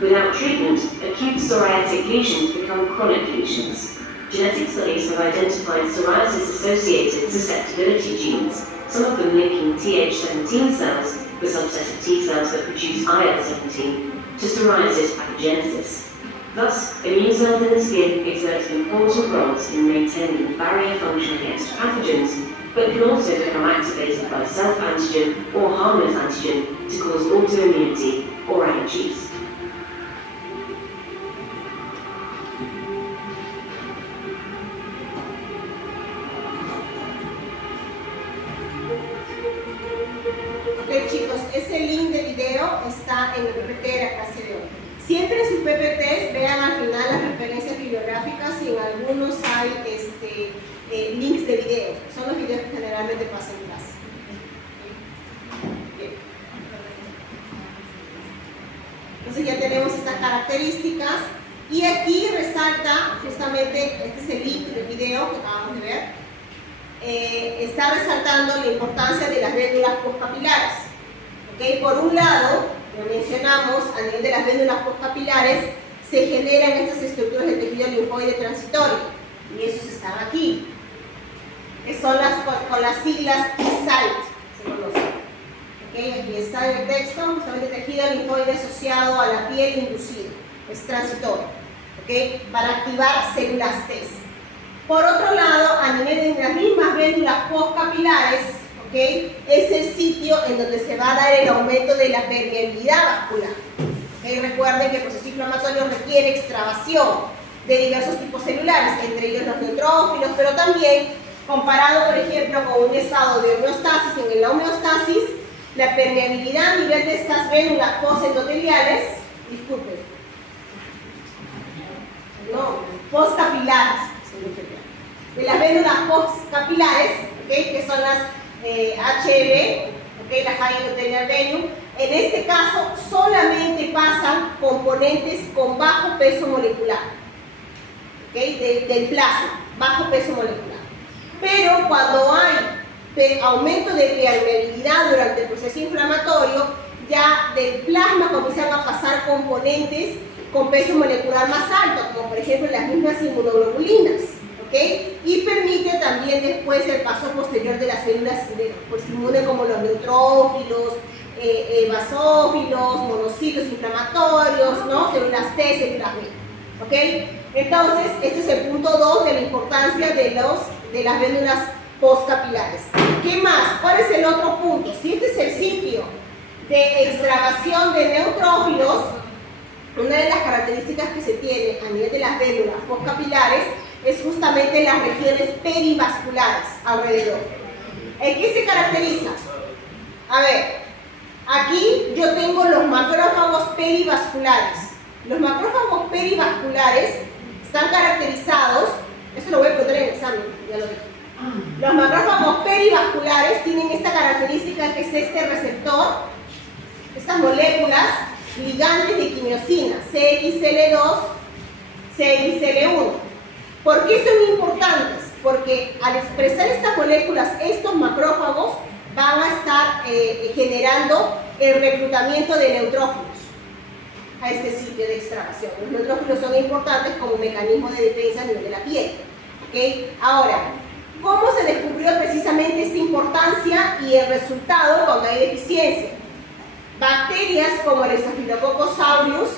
Without treatment, acute psoriatic lesions become chronic lesions. Genetic studies have identified psoriasis-associated susceptibility genes, some of them linking Th17 cells, the subset of T cells that produce IL-17, to psoriasis pathogenesis. Thus, immune cells in the skin exert important roles in maintaining barrier function against pathogens, but can also become activated by self-antigen or harmless antigen to cause autoimmunity or allergies. Ok, chicos, ese link de video está en el PPT de la clase de hoy. Siempre en sus PPTs vean al final las referencias bibliográficas, y en algunos hay links de video. Son los videos que generalmente pasan en clase. Bien. Entonces ya tenemos estas características, y aquí resalta justamente, este es el link del video que acabamos de ver, está resaltando la importancia de las vénulas postcapilares. ¿Okay? Por un lado, lo mencionamos, a nivel de las vénulas postcapilares se generan estas estructuras de tejido linfoide transitorio, y esos están aquí, que son con las siglas T-site, se conocen. ¿Okay? Aquí está en el texto, justamente tejido linfoide asociado a la piel inducido, es transitorio, ¿okay? Para activar células T. Por otro lado, a nivel de las mismas vénulas postcapilares, ¿okay? Es el sitio en donde se va a dar el aumento de la permeabilidad vascular. Recuerden que el proceso inflamatorio requiere extravación de diversos tipos celulares, entre ellos los neutrófilos, pero también comparado, por ejemplo, con un estado de homeostasis. En la homeostasis, la permeabilidad a nivel de estas vénulas postendoteliales, disculpen, no, postcapilares, de las vénulas postcapilares, ¿okay? Que son las HB, ¿okay? Las High Endothelial Venule. En este caso, solamente pasan componentes con bajo peso molecular, ¿okay? Del plasma, bajo peso molecular. Pero cuando hay aumento de permeabilidad durante el proceso inflamatorio, ya del plasma comienzan a pasar componentes con peso molecular más alto, como por ejemplo las mismas inmunoglobulinas, ¿okay? Y permite también después el paso posterior de las células pues, inmunes como los neutrófilos, basófilos, monocitos inflamatorios, ¿no? Células T, células B, ¿okay? Entonces, este es el punto 2 de la importancia de las vénulas postcapilares. ¿Qué más? ¿Cuál es el otro punto? Si este es el sitio de extravasación de neutrófilos, una de las características que se tiene a nivel de las vénulas postcapilares es justamente las regiones perivasculares alrededor. ¿En qué se caracteriza? A ver, aquí yo tengo los macrófagos perivasculares. Los macrófagos perivasculares están caracterizados, eso lo voy a poner en el examen, ya lo dije. Los macrófagos perivasculares tienen esta característica que es este receptor, estas moléculas ligantes de quimiosina, CXL2, CXL1. ¿Por qué son importantes? Porque al expresar estas moléculas, estos macrófagos van a estar generando el reclutamiento de neutrófilos a este sitio de extravasación. Los neutrófilos son importantes como mecanismo de defensa a nivel de la piel. ¿Okay? Ahora, ¿cómo se descubrió precisamente esta importancia y el resultado cuando hay deficiencia? Bacterias como el Staphylococcus aureus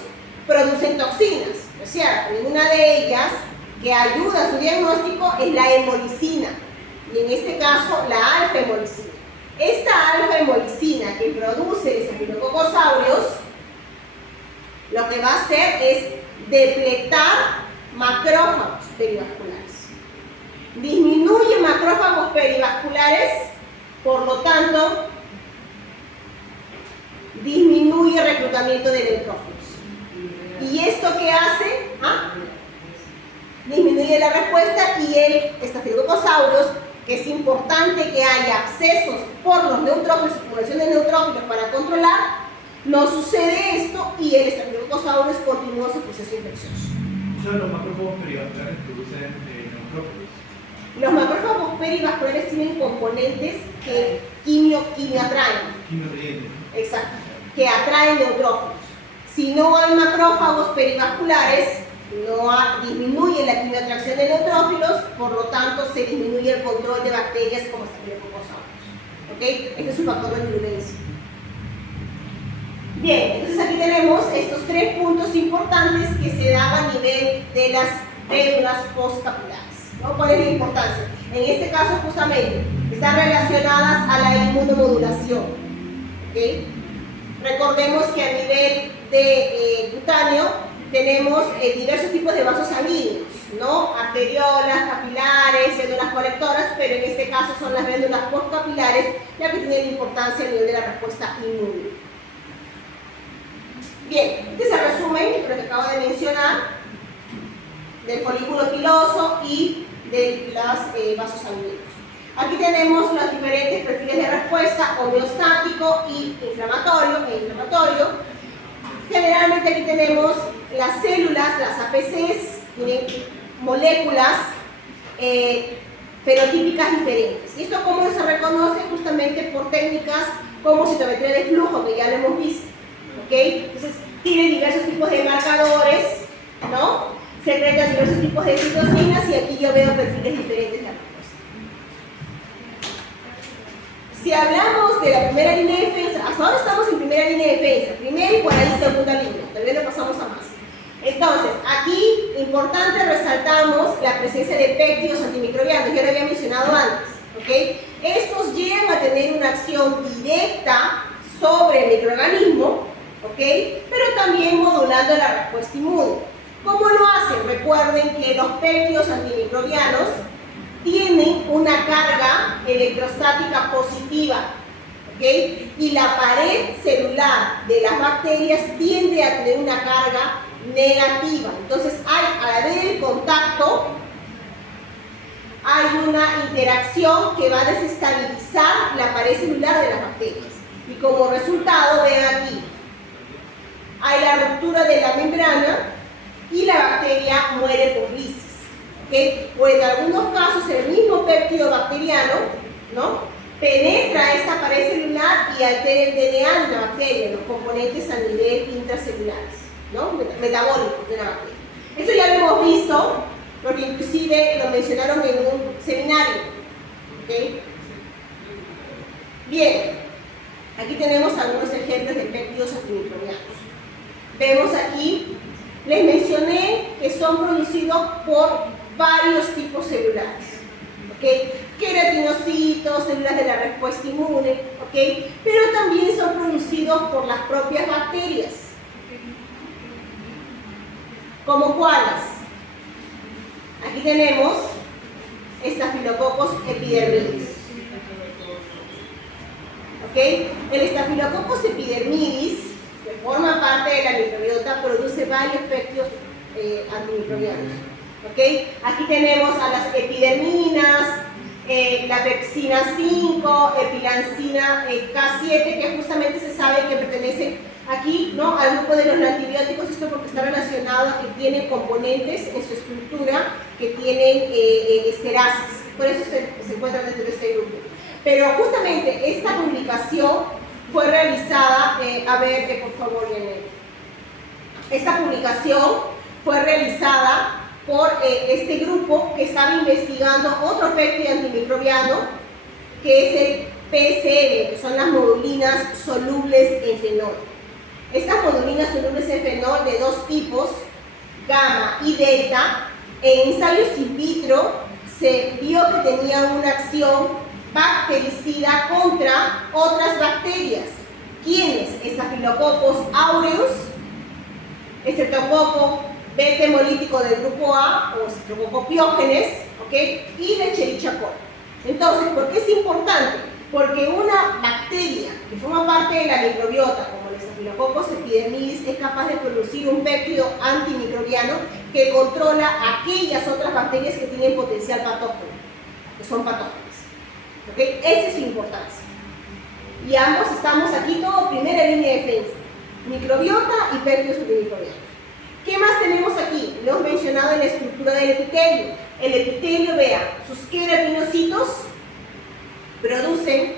producen toxinas, ¿no es cierto? Y una de ellas que ayuda a su diagnóstico es la hemolicina, y en este caso la alfa-hemolicina. Esta alfa-hemolicina que produce el Staphylococcus aureus lo que va a hacer es depletar macrófagos perivasculares. Disminuye macrófagos perivasculares, por lo tanto, disminuye el reclutamiento de neutrófilos. ¿Y esto qué hace? Disminuye la respuesta y el Staphylococcus aureus, que es importante que haya accesos por los neutrófilos, acumulación de neutrófilos para controlar, no sucede esto y el Staphylococcus aureus continúa su proceso infeccioso. O sea, los macrófagos perivasculares producen neutrófilos. Los macrófagos perivasculares tienen componentes que quimioatraen. Quimioatrayentes. Exacto, que atraen neutrófilos. Si no hay macrófagos perivasculares, disminuye la quimioatracción de neutrófilos, por lo tanto se disminuye el control de bacterias como Staphylococcus aureus. ¿Okay? Este es un factor de virulencia. Bien, entonces aquí tenemos estos 3 puntos importantes que se dan a nivel de las vénulas postcapilares, ¿no? ¿Cuál es la importancia? En este caso justamente están relacionadas a la inmunomodulación. ¿Okay? Recordemos que a nivel de cutáneo tenemos diversos tipos de vasos sanguíneos, ¿no? Arteriolas, capilares, vénulas colectoras, pero en este caso son las vénulas postcapilares las que tienen importancia a nivel de la respuesta inmune. Bien, este es el resumen, lo que acabo de mencionar, del folículo piloso y de los vasos sanguíneos. Aquí tenemos los diferentes perfiles de respuesta, homeostático y inflamatorio. Generalmente aquí tenemos las células, las APCs, tienen moléculas fenotípicas diferentes. ¿Y esto cómo se reconoce? Justamente por técnicas como citometría de flujo, que ya lo hemos visto. ¿Okay? Entonces, tiene diversos tipos de marcadores, ¿no? Secretan diversos tipos de citocinas y aquí yo veo perfiles diferentes de la respuesta. Si hablamos de la primera línea de defensa, hasta ahora estamos en primera línea de defensa, primera y por ahí segunda línea, tal vez lo pasamos a más. Entonces, aquí, importante, resaltamos la presencia de péptidos antimicrobianos, ya lo había mencionado antes, ¿ok? Estos llegan a tener una acción directa sobre el microorganismo, ¿ok? Pero también modulando la respuesta inmune. ¿Cómo lo hacen? Recuerden que los péptidos antimicrobianos tienen una carga electrostática positiva, ¿ok? Y la pared celular de las bacterias tiende a tener una carga negativa. Entonces, al haber el contacto, hay una interacción que va a desestabilizar la pared celular de las bacterias. Y como resultado, vean aquí, hay la ruptura de la membrana y la bacteria muere por lisis. ¿Okay? O en algunos casos, el mismo péptido bacteriano, ¿no?, penetra esta pared celular y altera el DNA de la bacteria, los componentes a nivel intracelulares, ¿no?, metabólicos de la bacteria. Eso ya lo hemos visto, porque inclusive lo mencionaron en un seminario. ¿Okay? Bien, aquí tenemos algunos ejemplos de péptidos antimicrobianos. Vemos aquí, les mencioné que son producidos por varios tipos celulares. ¿Okay? Queratinocitos, células de la respuesta inmune, ¿okay? Pero también son producidos por las propias bacterias. ¿Como cuáles? Aquí tenemos Staphylococcus epidermidis. ¿Okay? El Staphylococcus epidermidis, que forma parte de la microbiota, produce varios péptidos antimicrobianos. ¿Okay? Aquí tenemos a las epiderminas, la pepsina 5, epilancina K7, que justamente se sabe que pertenecen aquí, ¿no?, al grupo de los antibióticos. Esto porque está relacionado a que tienen componentes en su estructura que tienen esterases. Por eso se encuentran dentro de este grupo. Pero justamente esta publicación fue realizada, por favor, Yanel. Esta publicación fue realizada por este grupo que estaba investigando otro péptido antimicrobiano, que es el PSM, que son las modulinas solubles en fenol. Estas modulinas solubles en fenol de dos tipos, gamma y delta, en ensayos in vitro se vio que tenían una acción bactericida contra otras bacterias. ¿Quiénes? Staphylococcus aureus, Streptococcus beta hemolítico del grupo A, o Streptococcus pyogenes, ¿okay?, y la Escherichia coli. Entonces, ¿por qué es importante? Porque una bacteria que forma parte de la microbiota, como el Staphylococcus epidermidis, es capaz de producir un péptido antimicrobiano que controla aquellas otras bacterias que tienen potencial patógeno, que son patógenas. ¿Okay? Esa es su importancia. Y ambos estamos aquí, todo primera línea de defensa: microbiota y péptidos antimicrobianos. ¿Qué más tenemos aquí? Lo hemos mencionado en la estructura del epitelio. El epitelio, vean, sus queratinocitos producen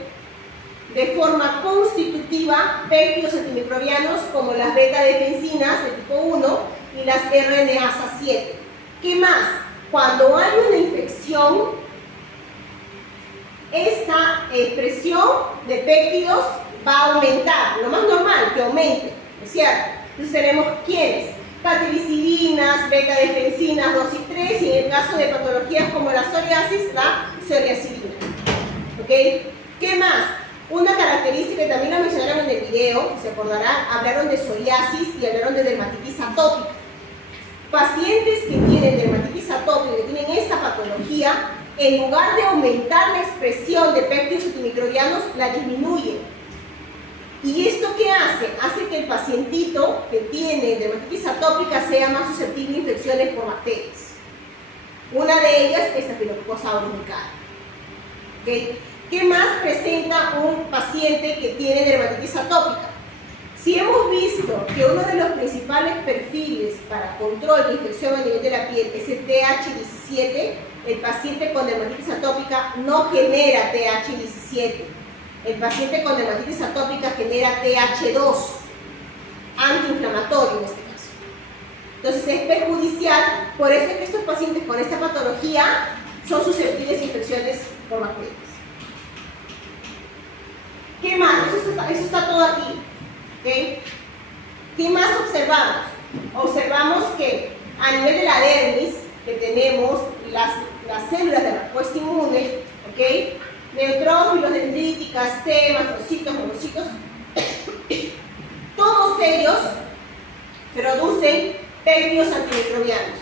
de forma constitutiva péptidos antimicrobianos como las beta-defensinas de tipo 1 y las RNasa 7. ¿Qué más? Cuando hay una infección, esta expresión de péptidos va a aumentar, lo más normal, que aumente, ¿es cierto? Entonces tenemos ¿quiénes? Catilicidinas, beta-defensinas 2 y 3, y en el caso de patologías como la psoriasis, la psoriacidina. ¿Ok? ¿Qué más? Una característica que también la mencionaron en el video, se acordarán, hablaron de psoriasis y hablaron de dermatitis atópica. Pacientes que tienen dermatitis atópica, que tienen esta patología, en lugar de aumentar la expresión de péptidos antimicrobianos, la disminuye. ¿Y esto qué hace? Hace que el pacientito que tiene dermatitis atópica sea más susceptible a infecciones por bacterias. Una de ellas es Staphylococcus aureus nicalis. ¿Okay? ¿Qué más presenta un paciente que tiene dermatitis atópica? Si hemos visto que uno de los principales perfiles para control de infección a nivel de la piel es el TH17, el paciente con dermatitis atópica no genera TH17. El paciente con dermatitis atópica genera TH2, antiinflamatorio en este caso. Entonces es perjudicial, por eso es que estos pacientes con esta patología son susceptibles a infecciones por bacterias. ¿Qué más? Eso está todo aquí. ¿Okay? ¿Qué más observamos? Observamos que a nivel de la dermis, que tenemos las células de respuesta inmune, ¿okay?, neutrófilos, dendríticas, T, mastocitos, monocitos, todos ellos producen péptidos antimicrobianos,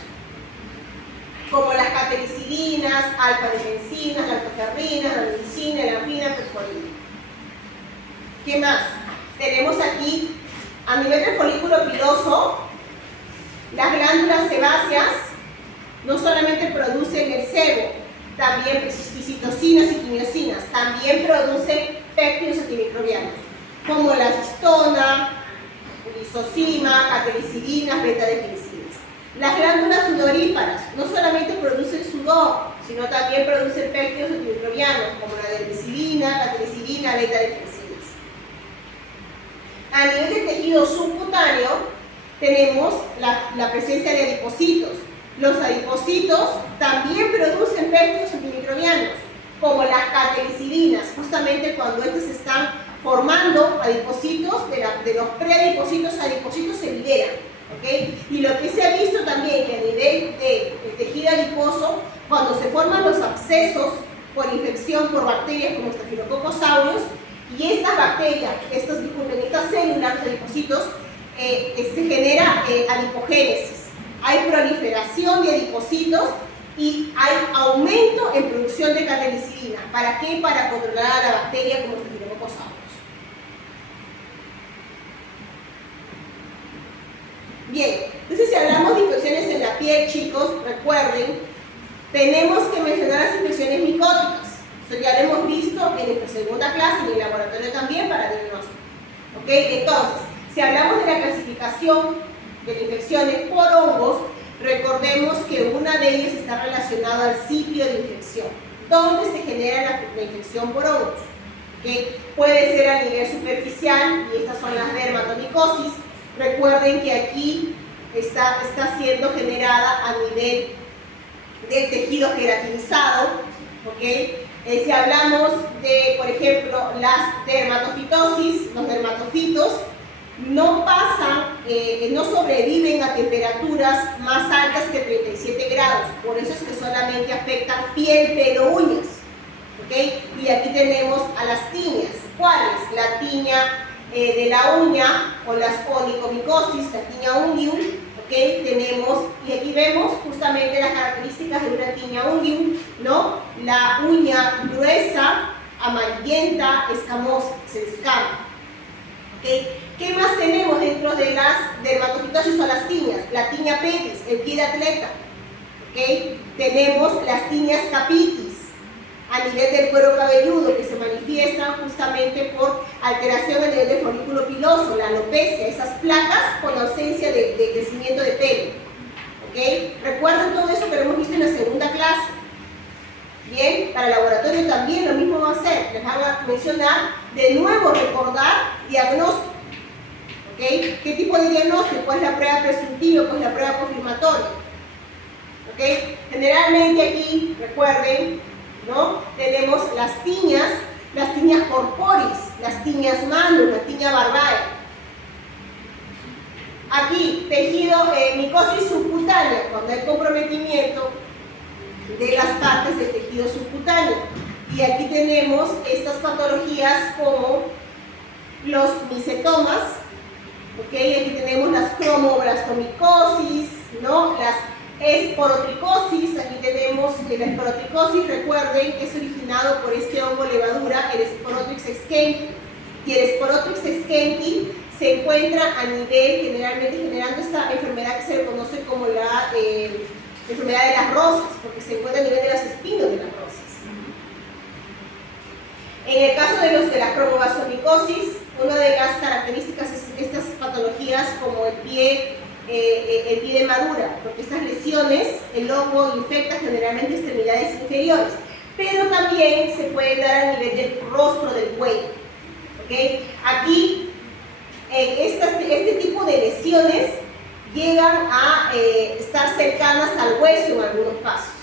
como las catequicidinas, alfa-lipencinas, alfa-ferrinas, la medicina, la anfina, perforina. ¿Qué más? Tenemos aquí, a nivel del folículo piloso, las glándulas sebáceas no solamente producen el sebo, también citocinas y quimiosinas, también producen péptidos antimicrobianos, como la histona, lisocima, catequicidinas, beta-deficinas. Las glándulas sudoríparas no solamente producen sudor, sino también producen péptidos antimicrobianos, como la dermicilina, catequicidina, beta-deficinas. A nivel del tejido subcutáneo, tenemos la presencia de adipocitos. Los adipocitos también producen péptidos antimicrobianos, como las catequicidinas, justamente cuando estos están formando adipocitos, de los preadipocitos a adipocitos se liberan. ¿Okay? Y lo que se ha visto también que a nivel del tejido adiposo, cuando se forman los abscesos por infección por bacterias como Staphylococcus aureus, y estas bacterias, estas células, los adipocitos, se genera adipogénesis. Hay proliferación de adipocitos y hay aumento en producción de catequicidina. ¿Para qué? Para controlar a la bacteria como Staphylococcus aureus. Bien, entonces si hablamos de infecciones en la piel, chicos, recuerden, tenemos que mencionar las infecciones micóticas. Eso ya lo hemos visto en nuestra segunda clase y en el laboratorio también para diagnóstico. ¿Ok? Entonces, si hablamos de la clasificación de infecciones por hongos, recordemos que una de ellas está relacionada al sitio de infección, donde se genera la infección por hongos. ¿Okay? Puede ser a nivel superficial, y estas son las dermatomicosis. Recuerden que aquí está siendo generada a nivel del tejido queratinizado. ¿Okay? Si hablamos de, por ejemplo, las dermatofitosis, los dermatofitos no pasan, no sobreviven a temperaturas más altas que 37 grados, por eso es que solamente afectan piel, pelo, uñas. ¿Okay? Y aquí tenemos a las tiñas. ¿Cuáles? La tiña de la uña o las onicomicosis, la tiña unguium. ¿Okay? Tenemos, y aquí vemos justamente las características de una tiña unguium, ¿no? La uña gruesa, amarillenta, escamosa, se descama. ¿Okay? ¿Qué más tenemos dentro de las dermatofitosis o las tiñas? La tiña pedis, el pie de atleta. ¿Okay? Tenemos las tiñas capitis, a nivel del cuero cabelludo, que se manifiestan justamente por alteración a nivel del folículo piloso, la alopecia, esas placas con ausencia de crecimiento de pelo. ¿Okay? Recuerden todo eso que lo hemos visto en la segunda clase. Bien, para el laboratorio también lo mismo va a ser. Les van a mencionar de nuevo, recordar diagnóstico. ¿Okay? ¿Qué tipo de diagnóstico? ¿Cuál es la prueba presuntiva? ¿Cuál es la prueba confirmatoria? ¿Okay? Generalmente aquí, recuerden, ¿no? Tenemos las tiñas corporis, las tiñas manus, la tiña barbae. Aquí, tejido, micosis subcutánea, cuando hay comprometimiento de las partes del tejido subcutáneo. Y aquí tenemos estas patologías como los micetomas, ¿okay? Aquí tenemos las cromoblastomicosis, ¿no? Las esporotricosis. Aquí tenemos la esporotricosis, recuerden que es originado por este hongo levadura, el Sporotrix excenti. Y el Sporotrix excenti se encuentra a nivel, generalmente generando esta enfermedad que se le conoce como la enfermedad de las rosas, porque se encuentra a nivel de las espinas de las rosas. En el caso de la cromoblastomicosis, una de las características es estas patologías como el pie de madura, porque estas lesiones, el hongo infecta generalmente extremidades inferiores, pero también se puede dar a nivel del rostro del cuello. ¿Okay? Aquí, este tipo de lesiones llegan a estar cercanas al hueso en algunos casos.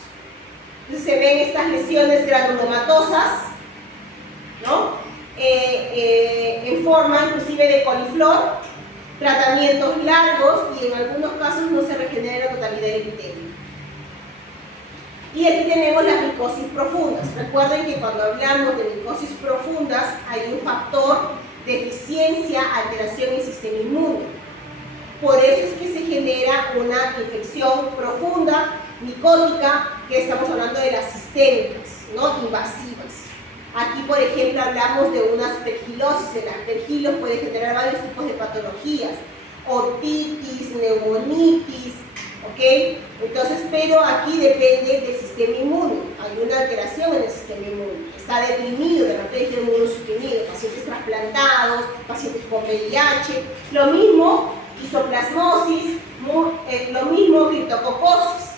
Entonces se ven estas lesiones granulomatosas, ¿no? En forma inclusive de coliflor, tratamientos largos y en algunos casos no se regenera la totalidad del epitelio. Y aquí tenemos las micosis profundas. Recuerden que cuando hablamos de micosis profundas hay un factor deficiencia, alteración en el sistema inmune. Por eso es que se genera una infección profunda, micótica, que estamos hablando de las sistémicas, ¿no? Invasivas. Aquí, por ejemplo, hablamos de una aspergilosis. El aspergilo puede generar varios tipos de patologías, otitis, neumonitis, ¿ok? Entonces, pero aquí depende del sistema inmune. Hay una alteración en el sistema inmune. Está deprimido, de repente hay inmunosuprimido, pacientes trasplantados, pacientes con VIH, lo mismo isoplasmosis, lo mismo criptococosis,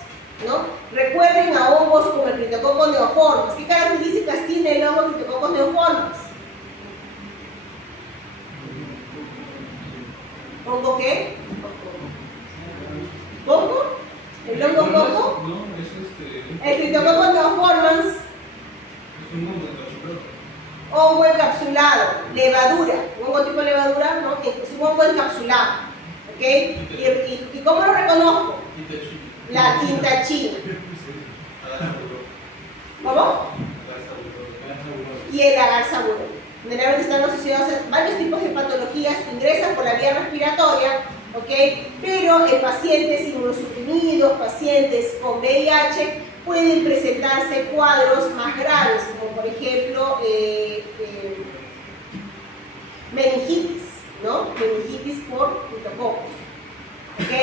¿no? Recuerden a hongos como el criptococo neoformes. ¿Qué características tiene el hongo criptococcus neoformes? ¿Hongo qué? ¿Hongo? ¿El hongo coco? No, es El criptococcus neoformans, es un hongo encapsulado. hongo encapsulado, levadura, un hongo tipo levadura, ¿no? Es un hongo encapsulado, ¿ok? ¿Y cómo lo reconozco? La quintachina. ¿Cómo? Y el agar saburón. Generalmente están asociados a varios tipos de patologías, ingresan por la vía respiratoria, ¿ok? Pero en pacientes inmunosuprimidos, pacientes con VIH, pueden presentarse cuadros más graves, como por ejemplo meningitis, ¿no? Meningitis por criptococos, ¿ok?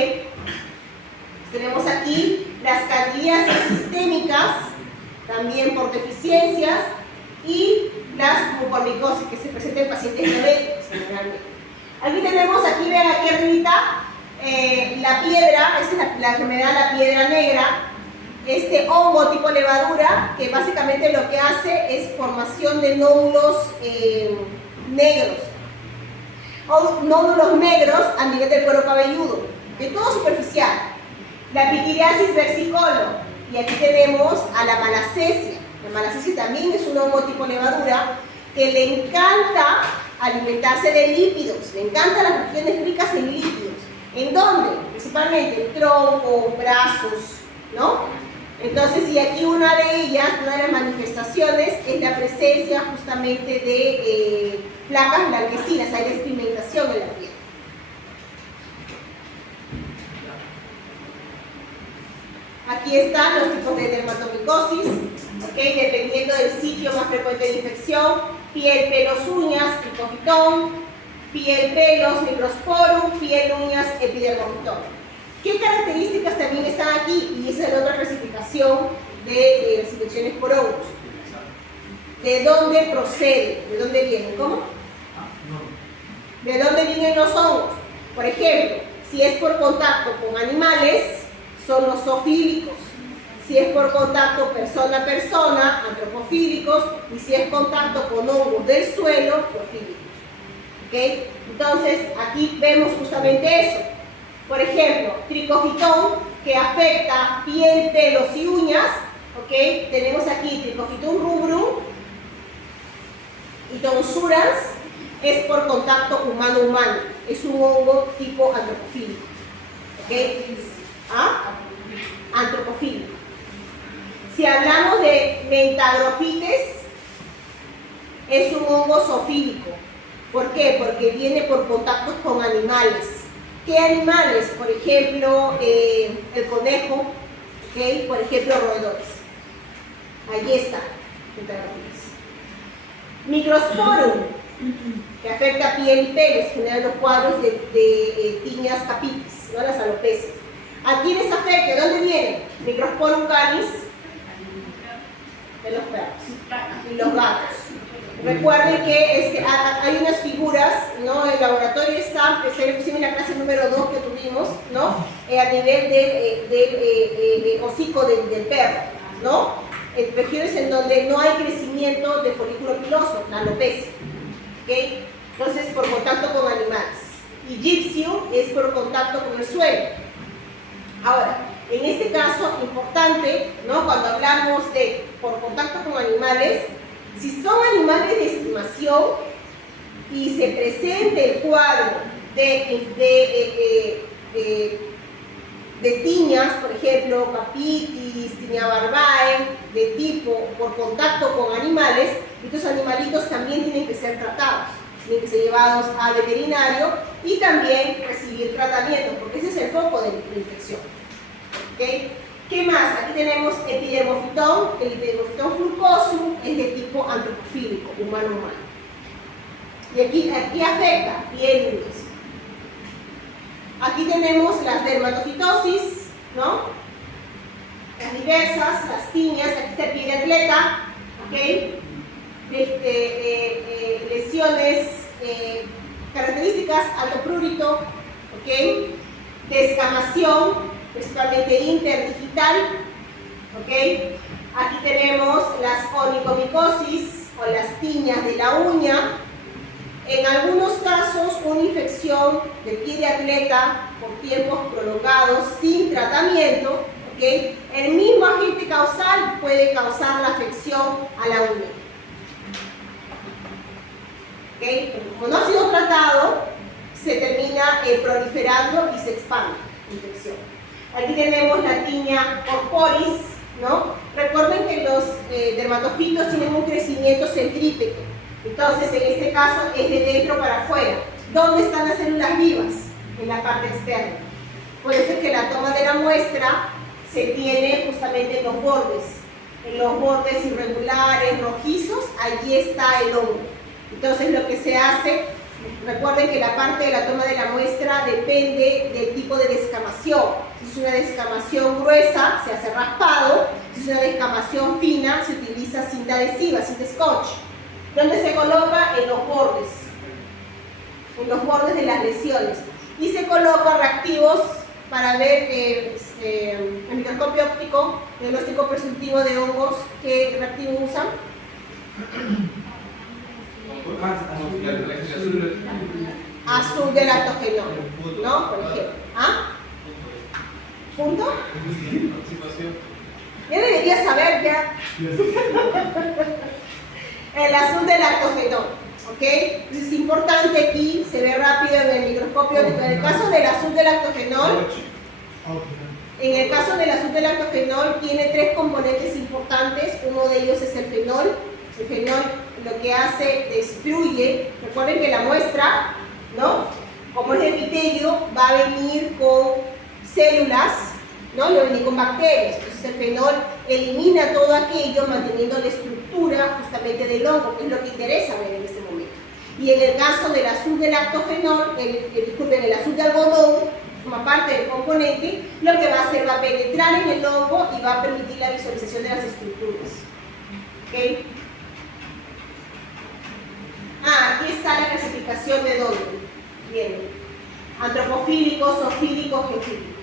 Tenemos aquí las candidiasis sistémicas, también por deficiencias, y las mucormicosis que se presentan en pacientes diabéticos generalmente. Aquí tenemos, aquí ven aquí arribita, la piedra, esa es la enfermedad de la piedra negra, este hongo tipo levadura, que básicamente lo que hace es formación de nódulos negros, o nódulos negros a nivel del cuero cabelludo, de todo superficial. La pityriasis versicolor, y aquí tenemos a la malacesia. La malacesia también es un hongo tipo levadura que le encanta alimentarse de lípidos, le encantan las regiones ricas en lípidos. ¿En dónde? Principalmente en tronco, brazos, ¿no? Entonces, y aquí una de ellas, una de las manifestaciones es la presencia justamente de placas blanquecinas, hay despigmentación en la piel. Aquí están los tipos de dermatomicosis, ¿okay? Dependiendo del sitio más frecuente de infección: piel, pelos, uñas, tricofitón; piel, pelos, microsporum; piel, uñas, epidermofitón. ¿Qué características también están aquí? Y esa es la otra clasificación de las infecciones por hongos. ¿De dónde procede? ¿De dónde vienen? ¿Cómo? ¿De dónde vienen los hongos? Por ejemplo, si es por contacto con animales, son los zoofílicos. Si es por contacto persona a persona, antropofílicos. Y si es contacto con hongos del suelo, profílicos. ¿Okay? Entonces, aquí vemos justamente eso. Por ejemplo, tricofitón, que afecta piel, pelos y uñas. ¿Okay? Tenemos aquí tricofitón rubrum y tonsurans, es por contacto humano-humano. Es un hongo tipo antropofílico. ¿Okay? ¿Ah? Antropofílico. Si hablamos de mentagrofites, es un hongo zoofílico. ¿Por qué? Porque viene por contactos con animales. ¿Qué animales? Por ejemplo, el conejo, ¿okay? Por ejemplo, roedores. Allí está, mentagrofites. Microsporum, que afecta piel y pelos, genera los cuadros de tiñas capitis, ¿no? Las alopecias. ¿A quiénes afecta? ¿De dónde viene? Microsporum canis, de los perros y los gatos. Recuerden que hay unas figuras, ¿no? El laboratorio está, en la clase número 2 que tuvimos, ¿no? A nivel del hocico del perro, ¿no? En regiones en donde no hay crecimiento de folículo piloso, la alopecia. ¿Okay? Entonces, por contacto con animales. Y gypsium es por contacto con el suelo. Ahora, en este caso, importante, ¿no? Cuando hablamos de por contacto con animales, si son animales de estimación y se presenta el cuadro de tiñas, por ejemplo, capitis, tiña barbae, de tipo por contacto con animales, estos animalitos también tienen que ser tratados. tienen que ser llevados al veterinario y también recibir tratamiento, porque ese es el foco de la infección. ¿Okay? ¿Qué más? Aquí tenemos epidermofitón. El epidermofitón fulcosum es de tipo antropofílico, humano-humano. Y aquí afecta piel y hueso. Aquí tenemos las dermatofitosis, ¿no? Las diversas, las tiñas, aquí está el pie de atleta, ¿ok? Lesiones características, alto prurito, ¿ok? Descamación, principalmente interdigital, ¿ok? Aquí tenemos las onicomicosis o las tiñas de la uña. En algunos casos, una infección de pie de atleta por tiempos prolongados sin tratamiento, ¿okay? El mismo agente causal puede causar la afección a la uña. ¿Okay? Como no ha sido tratado, se termina proliferando y se expande la infección. Aquí tenemos la tiña corporis, ¿no? Recuerden que los dermatofitos tienen un crecimiento centrípete. Entonces, en este caso es de dentro para afuera. ¿Dónde están las células vivas? En la parte externa. Por eso es que la toma de la muestra se tiene justamente en los bordes irregulares, rojizos, allí está el hongo. Entonces, lo que se hace, recuerden que la parte de la toma de la muestra depende del tipo de descamación. Si es una descamación gruesa, se hace raspado. Si es una descamación fina, se utiliza cinta adhesiva, cinta scotch. ¿Dónde se coloca? En los bordes de las lesiones. Y se coloca reactivos para ver el microscopio óptico, diagnóstico presuntivo de hongos. ¿Qué reactivo usan? Azul de lactogenol, ¿no? Por ejemplo. ¿Ah? ¿Punto? Ya debería saber ya. El azul del lactogenol, ¿ok? Es importante aquí, se ve rápido en el microscopio. En el caso del azul del lactogenol, tiene tres componentes importantes. Uno de ellos es el fenol. El fenol lo que hace, destruye. Recuerden que la muestra, ¿no? Como es de epitelio, va a venir con células, ¿no? Y va a venir con bacterias. Entonces el fenol elimina todo aquello, manteniendo la estructura justamente del hongo, que es lo que interesa ver en este momento. Y en el caso del azul del lactogenol, el azul de algodón, como parte del componente, lo que va a hacer va a penetrar en el hongo y va a permitir la visualización de las estructuras. ¿Okay? Aquí está la clasificación de dónde. Bien. Antropofílicos, zoofílicos, geofílicos.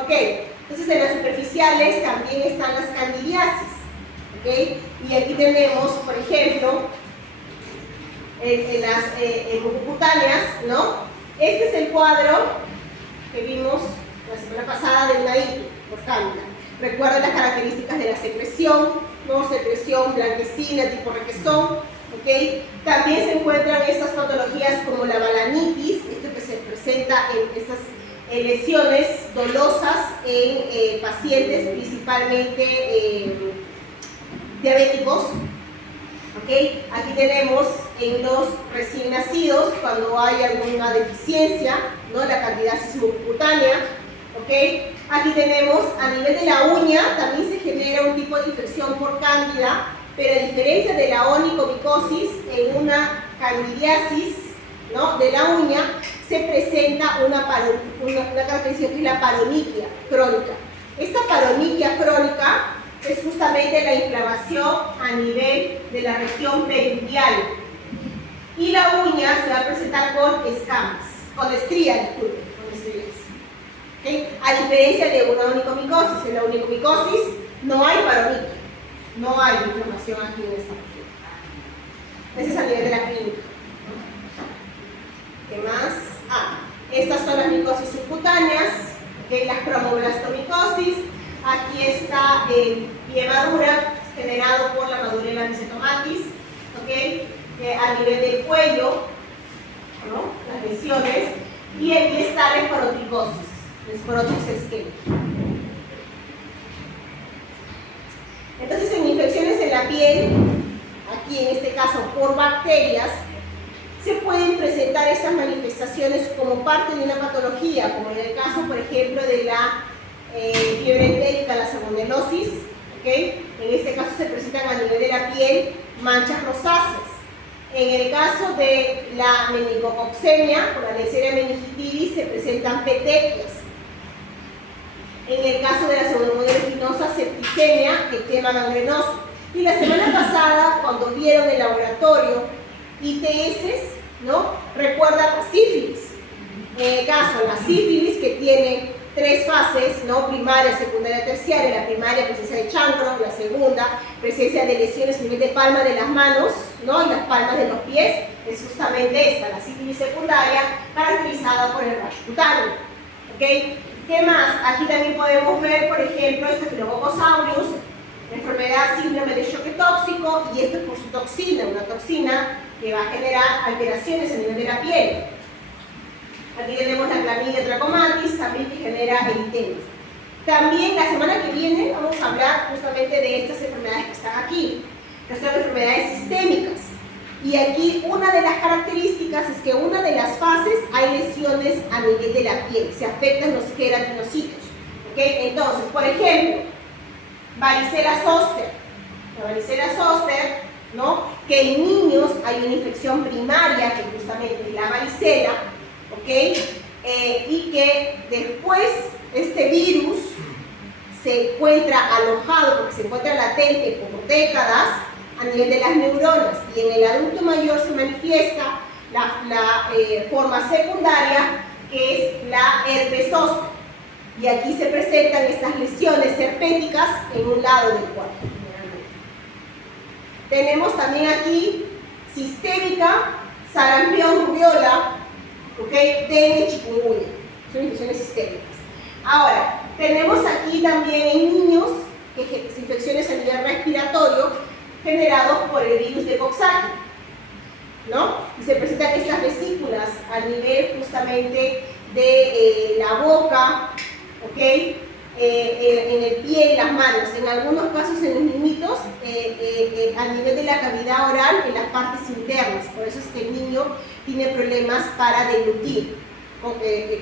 Ok, entonces en las superficiales también están las candidiasis, ¿ok? Y aquí tenemos, por ejemplo, en las mucocutáneas, ¿no? Este es el cuadro que vimos la semana pasada del naído, por cándida. Recuerden las características de la secreción, ¿no? Secreción blanquecina, tipo requesón, ¿ok? También se encuentran estas patologías como la balanitis, esto que se presenta en estas lesiones dolosas en pacientes principalmente diabéticos. ¿Okay? Aquí tenemos en los recién nacidos cuando hay alguna deficiencia, ¿no? La candidiasis mucocutánea. ¿Okay? Aquí tenemos a nivel de la uña, también se genera un tipo de infección por cándida, pero a diferencia de la onicomicosis, en una candidiasis, ¿no? De la uña se presenta una característica que es la paroniquia crónica. Esta paroniquia crónica es justamente la inflamación a nivel de la región periungual. Y la uña se va a presentar con escamas, con estrías, disculpen, con estrías. ¿Okay? A diferencia de una onicomicosis, en la onicomicosis no hay paroniquia, no hay inflamación aquí en esta región. Ese es a nivel de la clínica. ¿Qué más? Estas son las micosis subcutáneas, ¿okay? Las cromoblastomicosis. Aquí está el pie madura, generado por la madurela mycetomatis, ¿okay? A nivel del cuello, ¿no? Las lesiones. Y aquí está la esporotricosis, la esporosis esquelética. Entonces, en infecciones en la piel, aquí en este caso por bacterias, se pueden presentar estas manifestaciones como parte de una patología, como en el caso, por ejemplo, de la fiebre entérica, la salmonelosis, ¿okay? En este caso se presentan a nivel de la piel manchas rosáceas. En el caso de la meningococcemia, o la Neisseria meningitidis, se presentan petequias. En el caso de la pseudomonas aeruginosa, septicemia, eczema gangrenoso. Y la semana pasada, cuando vieron el laboratorio ITS, ¿no? Recuerdan sífilis. En el caso de la sífilis, que tiene 3 fases, ¿no? Primaria, secundaria, terciaria. La primaria, presencia de chancro; la segunda, presencia de lesiones a nivel de palma de las manos, ¿no? Y las palmas de los pies. Es justamente esta, la sífilis secundaria, caracterizada por el rash cutáneo. ¿Okay? ¿Qué más? Aquí también podemos ver, por ejemplo, Staphylococcus aureus, enfermedad síndrome de choque tóxico, y esto es por su toxina, una toxina que va a generar alteraciones a nivel de la piel. Aquí tenemos la Chlamydia trachomatis, también que genera eritema. También la semana que viene vamos a hablar justamente de estas enfermedades que están aquí, que son enfermedades sistémicas. Y aquí una de las características es que una de las fases hay lesiones a nivel de la piel, se afectan los queratinocitos. ¿Okay? Entonces, por ejemplo, varicela zoster. La varicela zoster, ¿no? Que en niños hay una infección primaria, que justamente es la varicela, ¿ok? Y que después este virus se encuentra alojado, porque se encuentra latente por décadas, a nivel de las neuronas, y en el adulto mayor se manifiesta la forma secundaria, que es la herpes zóster. Y aquí se presentan estas lesiones herpéticas en un lado del cuerpo. Tenemos también aquí sistémica, sarampión, rubiola, ¿okay? Dengue, chikungunya. Son infecciones sistémicas. Ahora, tenemos aquí también en niños infecciones a nivel respiratorio generados por el virus de Coxsackie, ¿no? Y se presentan estas vesículas a nivel justamente de la boca, ¿ok? En el pie y las manos. En algunos casos, en los niñitos, a nivel de la cavidad oral, en las partes internas. Por eso es que el niño tiene problemas para deglutir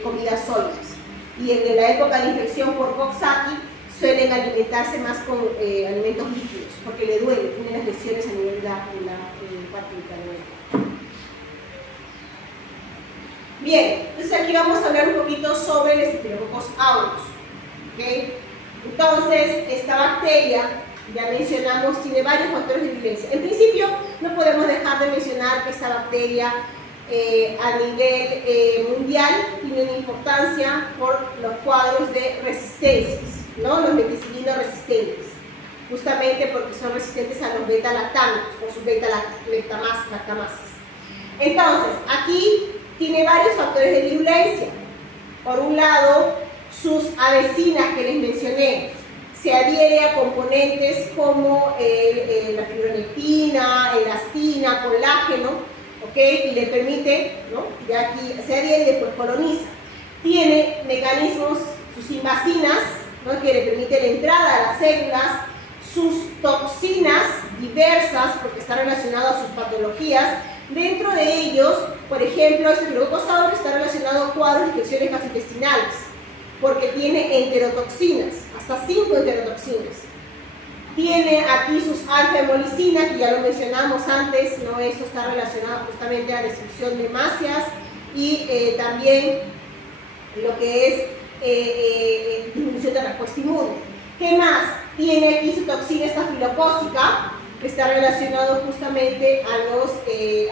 comidas sólidas. Y en la época de infección por Coxsackie suelen alimentarse más con alimentos líquidos, porque le duele, tiene las lesiones a nivel de la parte interna. Bien, entonces aquí vamos a hablar un poquito sobre el Staphylococcus aureus. ¿Okay? Entonces, esta bacteria, ya mencionamos, tiene varios factores de virulencia. En principio, no podemos dejar de mencionar que esta bacteria a nivel mundial tiene una importancia por los cuadros de resistencias, ¿no? Los meticilinos resistentes, justamente porque son resistentes a los beta-lactámicos, por sus beta-lactamases. Entonces, aquí tiene varios factores de virulencia. Por un lado, sus avecinas que les mencioné, se adhiere a componentes como la fibronectina, elastina, colágeno, ¿ok? Y le permite, ¿no? Ya aquí se adhiere y después coloniza. Tiene mecanismos, sus invasinas, ¿no? Que le permite la entrada a las células, sus toxinas diversas, porque está relacionado a sus patologías. Dentro de ellos, por ejemplo, el Staphylococcus aureus está relacionado a cuadros de infecciones gastrointestinales, porque tiene enterotoxinas, hasta 5 enterotoxinas. Tiene aquí sus alfa-hemolisina, que ya lo mencionamos antes, ¿no? Eso está relacionado justamente a la destrucción de hemácias y también lo que es disminución de la respuesta inmune. ¿Qué más? Tiene aquí su toxina estafilocócica, que está relacionado justamente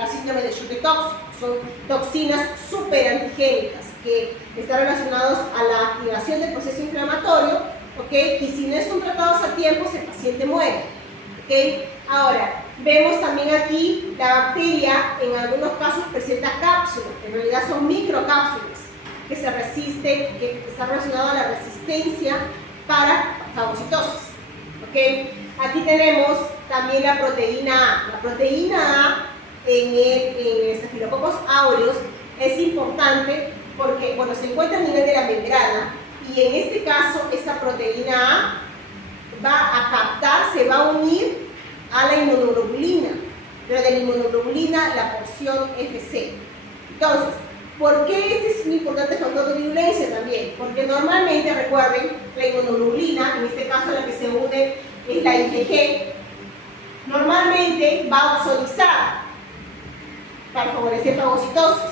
a síndrome de choque tóxico. Son toxinas superantigénicas que están relacionados a la activación del proceso inflamatorio, ¿ok? Y si no son tratados a tiempo, el paciente muere, ¿ok? Ahora, vemos también aquí la bacteria, en algunos casos presenta cápsulas, en realidad son microcápsulas que se resisten, que están relacionadas a la resistencia para fagocitosis, ¿ok? Aquí tenemos también la proteína A. La proteína A en el Staphylococcus aureus es importante porque cuando se encuentra a nivel de la membrana, y en este caso esta proteína A va a captar, se va a unir a la inmunoglobulina, pero de la inmunoglobulina la porción FC. Entonces, ¿por qué este es un importante factor de virulencia también? Porque normalmente, recuerden, la inmunoglobulina, en este caso la que se une es la IgG, normalmente va a oxonizar para favorecer fagocitosis.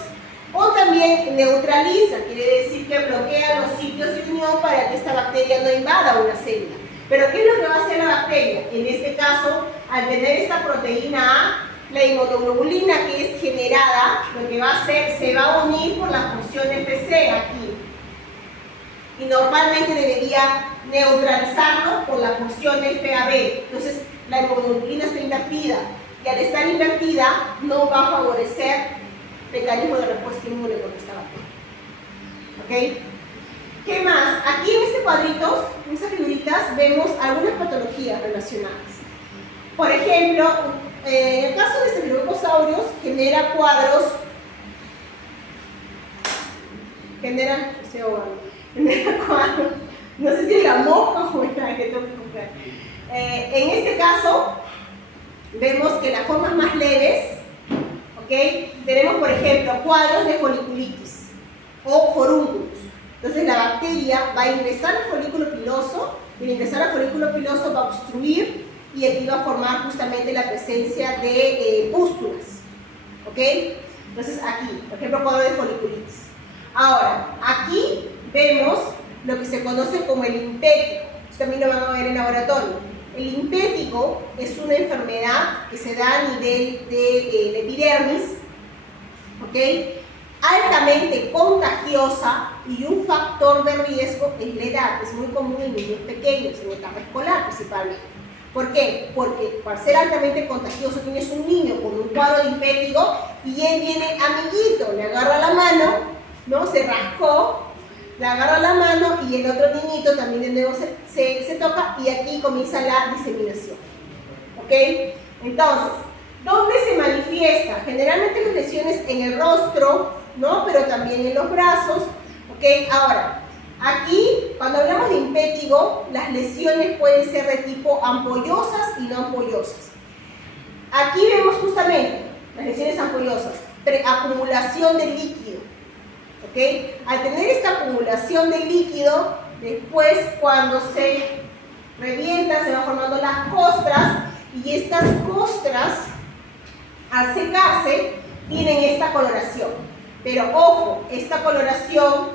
O también neutraliza, quiere decir que bloquea los sitios de unión para que esta bacteria no invada una célula. Pero ¿qué es lo que va a hacer la bacteria? En este caso, al tener esta proteína A, la inmunoglobulina que es generada, lo que va a hacer, se va a unir por la función FC aquí. Y normalmente debería neutralizarlo por la función FAB. Entonces, la inmunoglobulina está invertida. Y al estar invertida, no va a favorecer mecanismo de respuesta inmune contra esta bacteria. ¿Ok? ¿Qué más? Aquí en este cuadrito, en estas figuritas, vemos algunas patologías relacionadas. Por ejemplo, en el caso de estefilococcus genera cuadros, genera cuadros, no sé si es la mosca o es la que tengo que comprar. En este caso, vemos que las formas más leves, ¿ok? Tenemos, por ejemplo, cuadros de foliculitis o forúnculos. Entonces la bacteria va a ingresar al folículo piloso y al ingresar al folículo piloso va a obstruir y aquí va a formar justamente la presencia de pústulas. ¿Ok? Entonces aquí, por ejemplo, cuadro de foliculitis. Ahora, aquí vemos lo que se conoce como el limpético. Esto también lo van a ver en laboratorio. El limpético es una enfermedad que se da a nivel de epidermis, ¿ok? Altamente contagiosa y un factor de riesgo es la edad. Es muy común en niños pequeños, en etapa escolar principalmente. ¿Por qué? Porque por ser altamente contagioso tienes un niño con un cuadro linfético y él viene amiguito, le agarra la mano, ¿no? Se rascó, le agarra la mano y el otro niñito también de nuevo se toca y aquí comienza la diseminación. ¿Ok? Entonces, ¿dónde se manifiesta? Generalmente las lesiones en el rostro, ¿no? Pero también en los brazos. ¿Ok? Ahora, aquí, cuando hablamos de impétigo, las lesiones pueden ser de tipo ampollosas y no ampollosas. Aquí vemos justamente las lesiones ampollosas, acumulación de líquido. ¿Ok? Al tener esta acumulación de líquido, después cuando se revienta se van formando las costras y estas costras, al secarse, tienen esta coloración. Pero ojo, esta coloración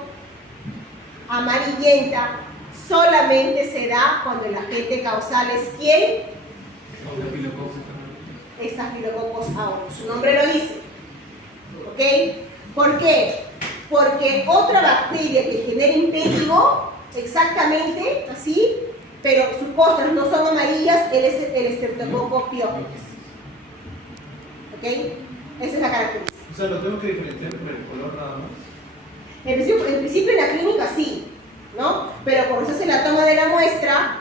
amarillenta solamente se da cuando el agente causal es ¿quién? Estafilococcus aureus. Su nombre lo dice. ¿Ok? ¿Por qué? Porque otra bacteria que genera impétigo, exactamente así, pero sus costras no son amarillas, él es el Streptococcus pyogenes. ¿Ok? Esa es la característica. O sea, lo tengo que diferenciar por el color nada más. En principio en la clínica sí, ¿no? Pero cuando se hace la toma de la muestra,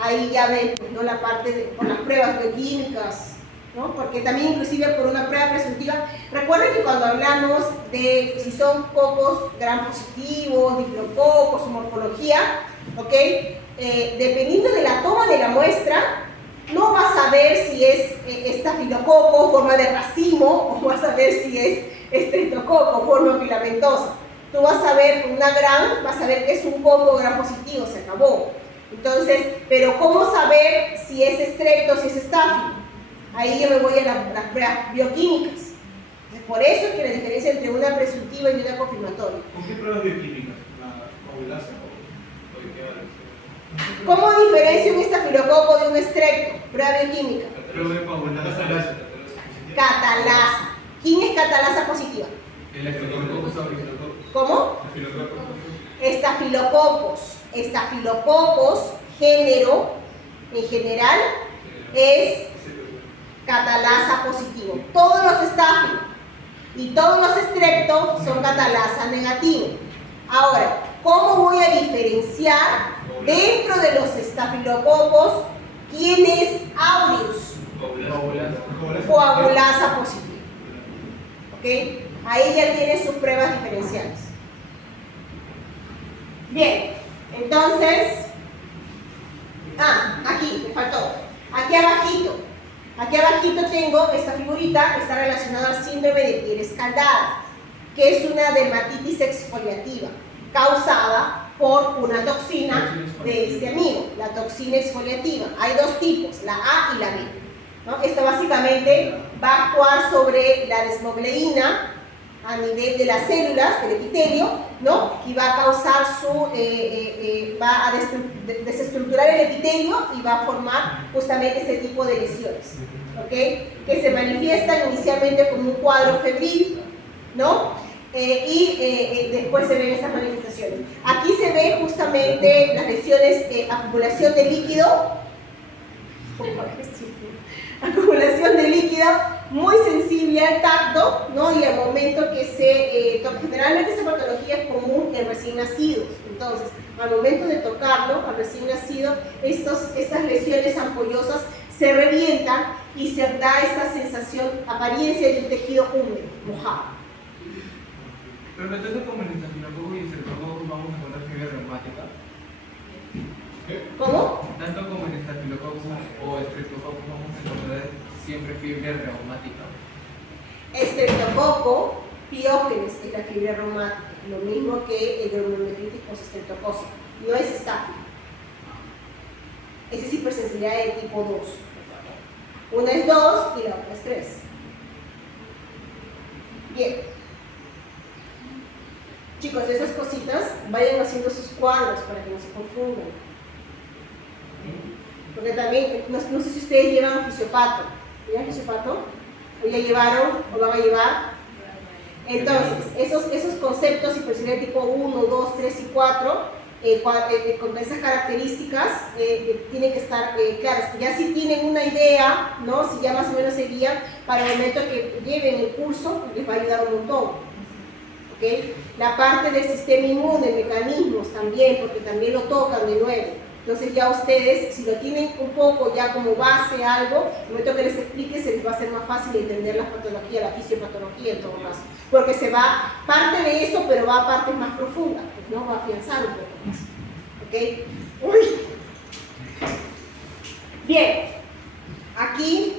ahí ya ven, ¿no? La parte por las pruebas bioquímicas, ¿no? Porque también inclusive por una prueba presuntiva, recuerden que cuando hablamos de si son cocos gram positivos, diplococcus, su morfología, ¿ok? Dependiendo de la toma de la muestra, no vas a ver si es estafilococo, forma de racimo, o vas a ver si es estreptococo, forma filamentosa. Tú vas a ver una gram, vas a ver que es un coco gram positivo, se acabó. Entonces, pero ¿cómo saber si es estrepto, si es estáfilo? Ahí yo me voy a las pruebas bioquímicas. Por eso es que la diferencia entre una presuntiva y una confirmatoria. ¿Con qué pruebas bioquímicas? ¿La coagulasa o de qué vale? ¿Cómo diferencio un estafilococo de un estrepto? Prueba bioquímica. Prueba de coagulasa. Catalasa. ¿Quién es catalasa positiva? El estafilococcus aureus. ¿Cómo? Estafilococcus. Estafilococcus, género, en general, es catalasa positivo. Todos los estafilos y todos los estreptos son catalasa negativo. Ahora, ¿cómo voy a diferenciar dentro de los estafilococos quién es aureus? Coagulasa positivo. ¿Ok? Ahí ya tiene sus pruebas diferenciales. Bien, entonces, aquí, me faltó. Aquí abajito, Aquí abajito tengo esta figurita, está relacionada al síndrome de piel escaldada, que es una dermatitis exfoliativa causada por una toxina de este amigo, la toxina exfoliativa. Hay dos tipos, la A y la B, ¿no? Esto básicamente va a actuar sobre la desmogleína a nivel de las células del epitelio, ¿no? Y va a causar va a desestructurar el epitelio y va a formar justamente este tipo de lesiones, ¿ok? Que se manifiestan inicialmente como un cuadro febril, ¿no? Después se ven estas manifestaciones. Aquí se ve justamente las lesiones, acumulación de líquido, acumulación de líquido muy sensible al tacto, ¿no? Y al momento que generalmente esta patología es común en recién nacidos. Entonces, al momento de tocarlo, al recién nacido, estas lesiones ampollosas se revientan y se da esta sensación, apariencia de un tejido húmedo, mojado. Pero entonces, como en el estafilococo y el estreptococo vamos a encontrar fiebre reumática. ¿Cómo? Tanto como en estafilococo o estreptococo vamos a encontrar siempre fiebre reumática. Estreptococo, Piógenes es la fiebre reumática, lo mismo que el glomerulonefritis postestreptocócica. No es estáfilo. Esa es hipersensibilidad de tipo 2. Una es 2 y la otra es 3. Bien. Chicos, esas cositas vayan haciendo sus cuadros para que no se confundan. Porque también, no sé si ustedes llevan fisiopato. ¿Llevan fisiopato? ¿O ya llevaron o van a llevar? Entonces, esos conceptos, hipersensibilidad de tipo 1, 2, 3 y 4, con esas características, tienen que estar claras. Ya si tienen una idea, ¿no? Si ya más o menos se guían, para el momento que lleven el curso, les va a ayudar un montón. ¿Okay? La parte del sistema inmune, mecanismos también, porque también lo tocan de nuevo. Entonces ya ustedes, si lo tienen un poco ya como base algo, el momento que les explique se les va a hacer más fácil entender la patología, la fisiopatología en todo caso. Porque se va parte de eso, pero va a partes más profundas, pues, ¿no? Va a afianzar un poco más. ¿Ok? Uy. Bien. Aquí,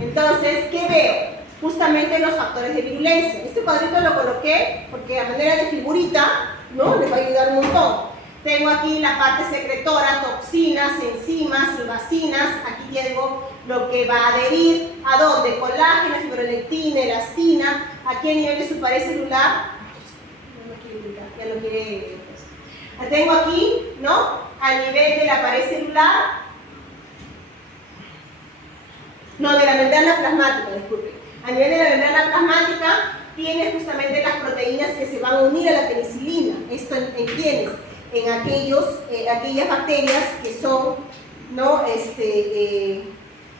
entonces, ¿qué veo? Justamente los factores de virulencia. Este cuadrito lo coloqué porque a manera de figurita, ¿no? Les va a ayudar un montón. Tengo aquí la parte secretora, toxinas, enzimas y vacinas. Aquí tengo lo que va a adherir a dónde, colágeno, fibronectina, elastina. Aquí a nivel de su pared celular, ya no quiere. Tengo aquí, ¿no? A nivel de la pared celular, no, de la membrana plasmática, disculpe. A nivel de la membrana plasmática tiene justamente las proteínas que se van a unir a la penicilina. ¿Esto en quiénes? En aquellas bacterias que son, ¿no?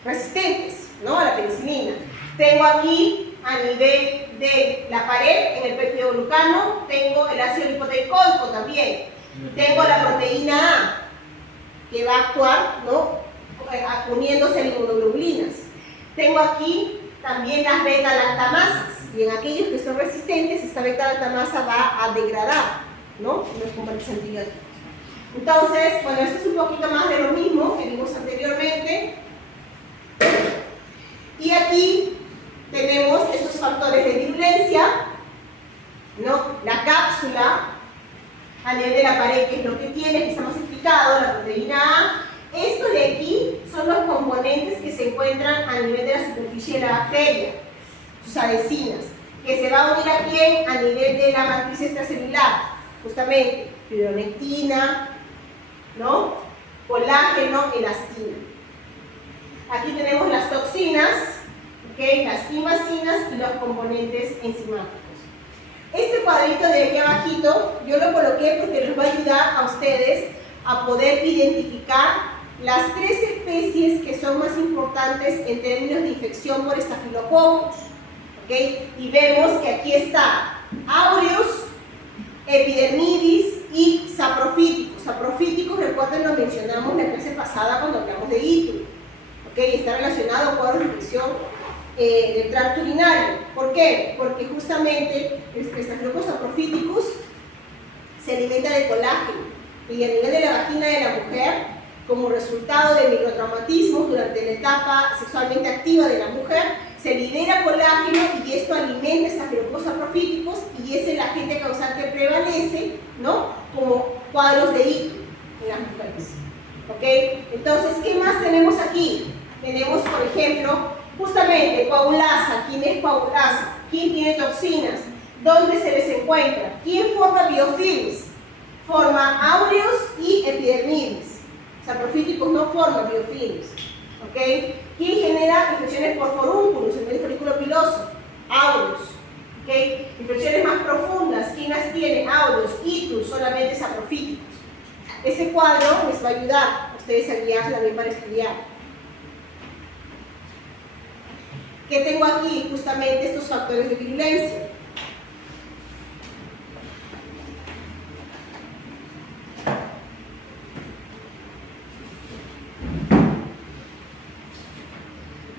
Resistentes, ¿no? A la penicilina. Tengo aquí a nivel de la pared, en el peptidoglucano, tengo el ácido lipoteicoico también. Tengo la proteína A, que va a actuar, ¿no? Uniéndose a inmunoglobulinas. Tengo aquí también las beta-lactamasas, y en aquellos que son resistentes, esta beta-lactamasa va a degradar, ¿no? Los componentes antibióticos. Entonces, bueno, esto es un poquito más de lo mismo que vimos anteriormente. Y aquí tenemos estos factores de virulencia, ¿no? La cápsula, a nivel de la pared, que es lo que tiene, que estamos explicado, la proteína A. Esto de aquí son los componentes que se encuentran a nivel de la superficie de la bacteria, sus adhesinas, que se va a unir a quién, a nivel de la matriz extracelular, justamente, fibronectina, ¿no? Colágeno, elastina. Aquí tenemos las toxinas, ¿okay? Las invacinas y los componentes enzimáticos. Este cuadrito de aquí abajito, yo lo coloqué porque les va a ayudar a ustedes a poder identificar las 3 especies que son más importantes en términos de infección por estafilococos. ¿Okay? Y vemos que aquí está aureus, epidermidis y saprofíticos. Saprofíticos, recuerden, lo mencionamos la clase pasada cuando hablamos de ITU. ¿Okay? Está relacionado con cuadros de infección del tracto urinario. ¿Por qué? Porque justamente el Staphylococcus saprofíticus se alimenta de colágeno. Y a nivel de la vagina de la mujer como resultado de microtraumatismos durante la etapa sexualmente activa de la mujer, se libera colágeno y esto alimenta estafilococos saprofíticos y es el agente causante que prevalece, ¿no? Como cuadros de ictus en las mujeres. ¿Ok? Entonces, ¿qué más tenemos aquí? Tenemos, por ejemplo, justamente coagulasa. ¿Quién es coagulasa? ¿Quién tiene toxinas? ¿Dónde se les encuentra? ¿Quién forma biofilms? Forma áureos y epidermidis. Saprofíticos no forman biofilms. ¿Ok? ¿Quién genera infecciones por forúnculos en vez de folículo piloso? Áureos. ¿Ok? Infecciones más profundas. ¿Quién las tiene? Áureos, ictus, solamente saprofíticos. Ese cuadro les va a ayudar a ustedes a guiarse también para estudiar. ¿Qué tengo aquí? Justamente estos factores de virulencia.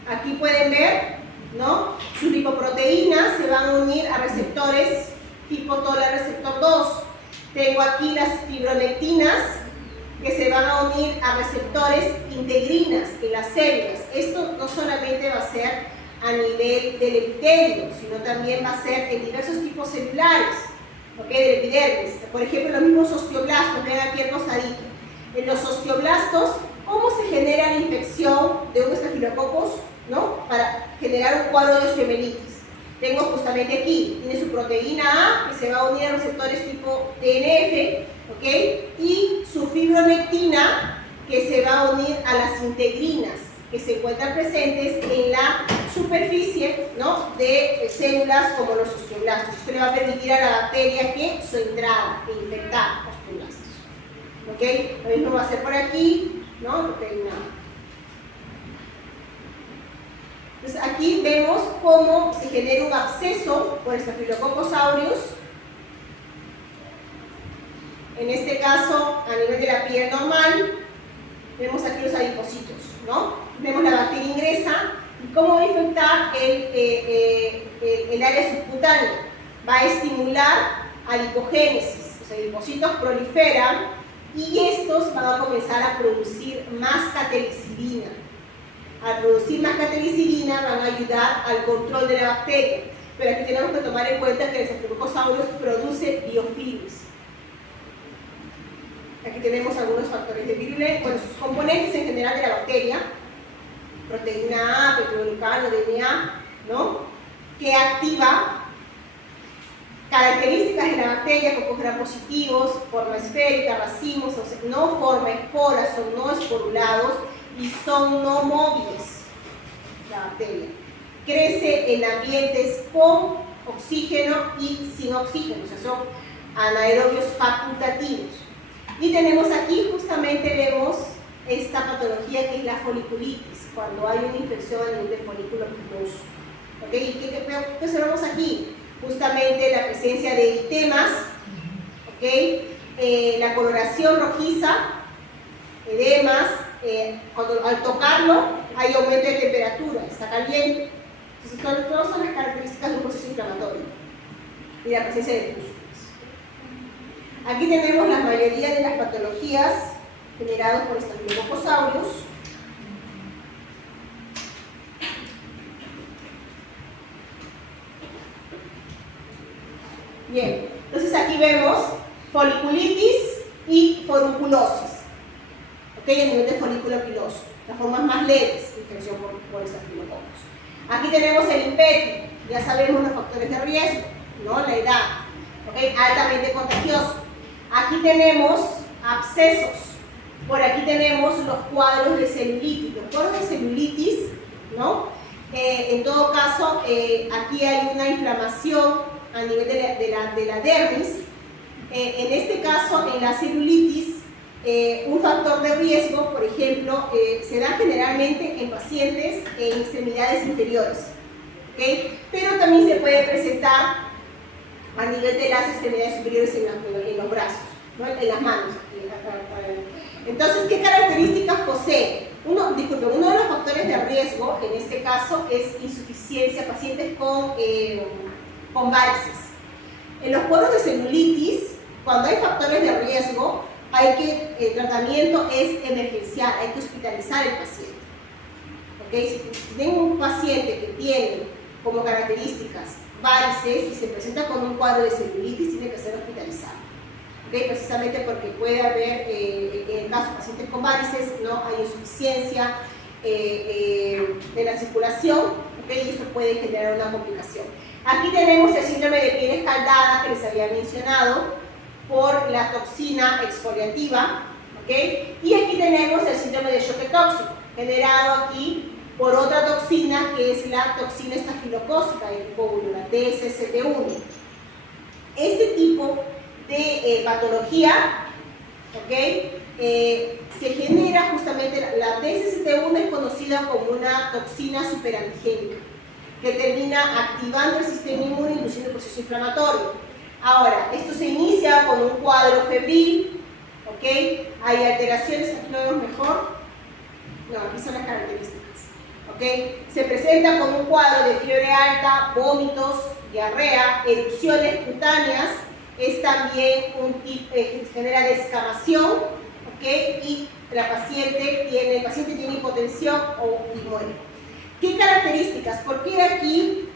Aquí pueden ver, ¿no? Sus lipoproteínas se van a unir a receptores tipo TOLA receptor 2. Tengo aquí las fibronectinas que se van a unir a receptores integrinas en las células. Esto no solamente va a ser a nivel del epitelio, sino también va a ser en diversos tipos celulares, ¿ok? Del epidermis. Por ejemplo, los mismos osteoblastos, ven aquí el rosadito. En los osteoblastos, ¿cómo se genera la infección de un estafilococos, ¿no? Para generar un cuadro de osteomelitis? Tengo justamente aquí, tiene su proteína A, que se va a unir a receptores tipo TNF, ¿ok? Y su fibronectina, que se va a unir a las integrinas, que se encuentran presentes en la superficie, ¿no? De células como los osteoblastos. Esto le va a permitir a la bacteria que su entrada e infectar osteoblastos. ¿Ok? Lo mismo va a ser por aquí, ¿no? Proteína A. Entonces aquí vemos cómo se genera un absceso por Staphylococcus aureus. En este caso, a nivel de la piel normal, vemos aquí los adipocitos, ¿no? Vemos la bacteria ingresa y cómo va a infectar el área subcutánea. Va a estimular adipogénesis. Los adipocitos proliferan y estos van a comenzar a producir más catelicidina. Al producir más catelicidina van a ayudar al control de la bacteria. Pero aquí tenemos que tomar en cuenta que el Staphylococcus aureus produce biofilms. Aquí tenemos algunos factores de virulencia, bueno, sus componentes en general de la bacteria, proteína A, petroglucano, DNA, ¿no? Que activa características de la bacteria, cocos gram positivos, forma esférica, racimos, no forma esporas, son no esporulados y son no móviles. La bacteria crece en ambientes con oxígeno y sin oxígeno, o sea, son anaerobios facultativos. Y tenemos aquí, justamente vemos esta patología que es la foliculitis, cuando hay una infección a nivel del folículo piloso. ¿Okay? ¿Y qué observamos aquí? Justamente la presencia de eritemas, ¿okay? La coloración rojiza, edemas, al tocarlo hay aumento de temperatura, está caliente. Entonces, todas son las características de un proceso inflamatorio y la presencia de pus. Aquí tenemos la mayoría de las patologías generadas por Staphylococcus aureus. Bien, entonces aquí vemos foliculitis y forunculosis, ¿ok? A nivel de folículo piloso, las formas más leves de infección por Staphylococcus. Aquí tenemos el imperio, ya sabemos los factores de riesgo, ¿no? La edad, ¿ok? Altamente contagioso. Aquí tenemos abscesos, por aquí tenemos los cuadros de celulitis. Los cuadros de celulitis, ¿no? En todo caso, aquí hay una inflamación a nivel de la dermis. En este caso, en la celulitis, un factor de riesgo, por ejemplo, se da generalmente en pacientes en extremidades inferiores, ¿okay? Pero también se puede presentar a nivel de las extremidades superiores en los brazos, ¿no? En las manos. Entonces, ¿qué características posee? Uno de los factores de riesgo, en este caso, es insuficiencia, pacientes con varices. En los cuadros de celulitis, cuando hay factores de riesgo, el tratamiento es emergencial, hay que hospitalizar al paciente. ¿Okay? Si tengo un paciente que tiene como características varices y se presenta con un cuadro de celulitis, tiene que ser hospitalizado. ¿Okay? Precisamente porque puede haber, en el caso de pacientes con varices, ¿no? Hay insuficiencia de la circulación, ¿okay? Y esto puede generar una complicación. Aquí tenemos el síndrome de piel escaldada que les había mencionado por la toxina exfoliativa, ¿okay? Y aquí tenemos el síndrome de choque tóxico, generado aquí por otra toxina que es la toxina estafilocócica de tipo 1, la DSST1. Este tipo de patología, ¿okay? Se genera justamente, la DSST1 es conocida como una toxina superantigénica que termina activando el sistema inmune y induciendo el proceso inflamatorio. Ahora, esto se inicia con un cuadro febril, ¿okay? Hay alteraciones, aquí lo vemos mejor, no, aquí son las características, ¿okay? Se presenta con un cuadro de fiebre alta, vómitos, diarrea, erupciones cutáneas, es también un tipo, genera descamación, ¿okay? Y el paciente tiene hipotensión y muere. ¿Qué características? ¿Por qué aquí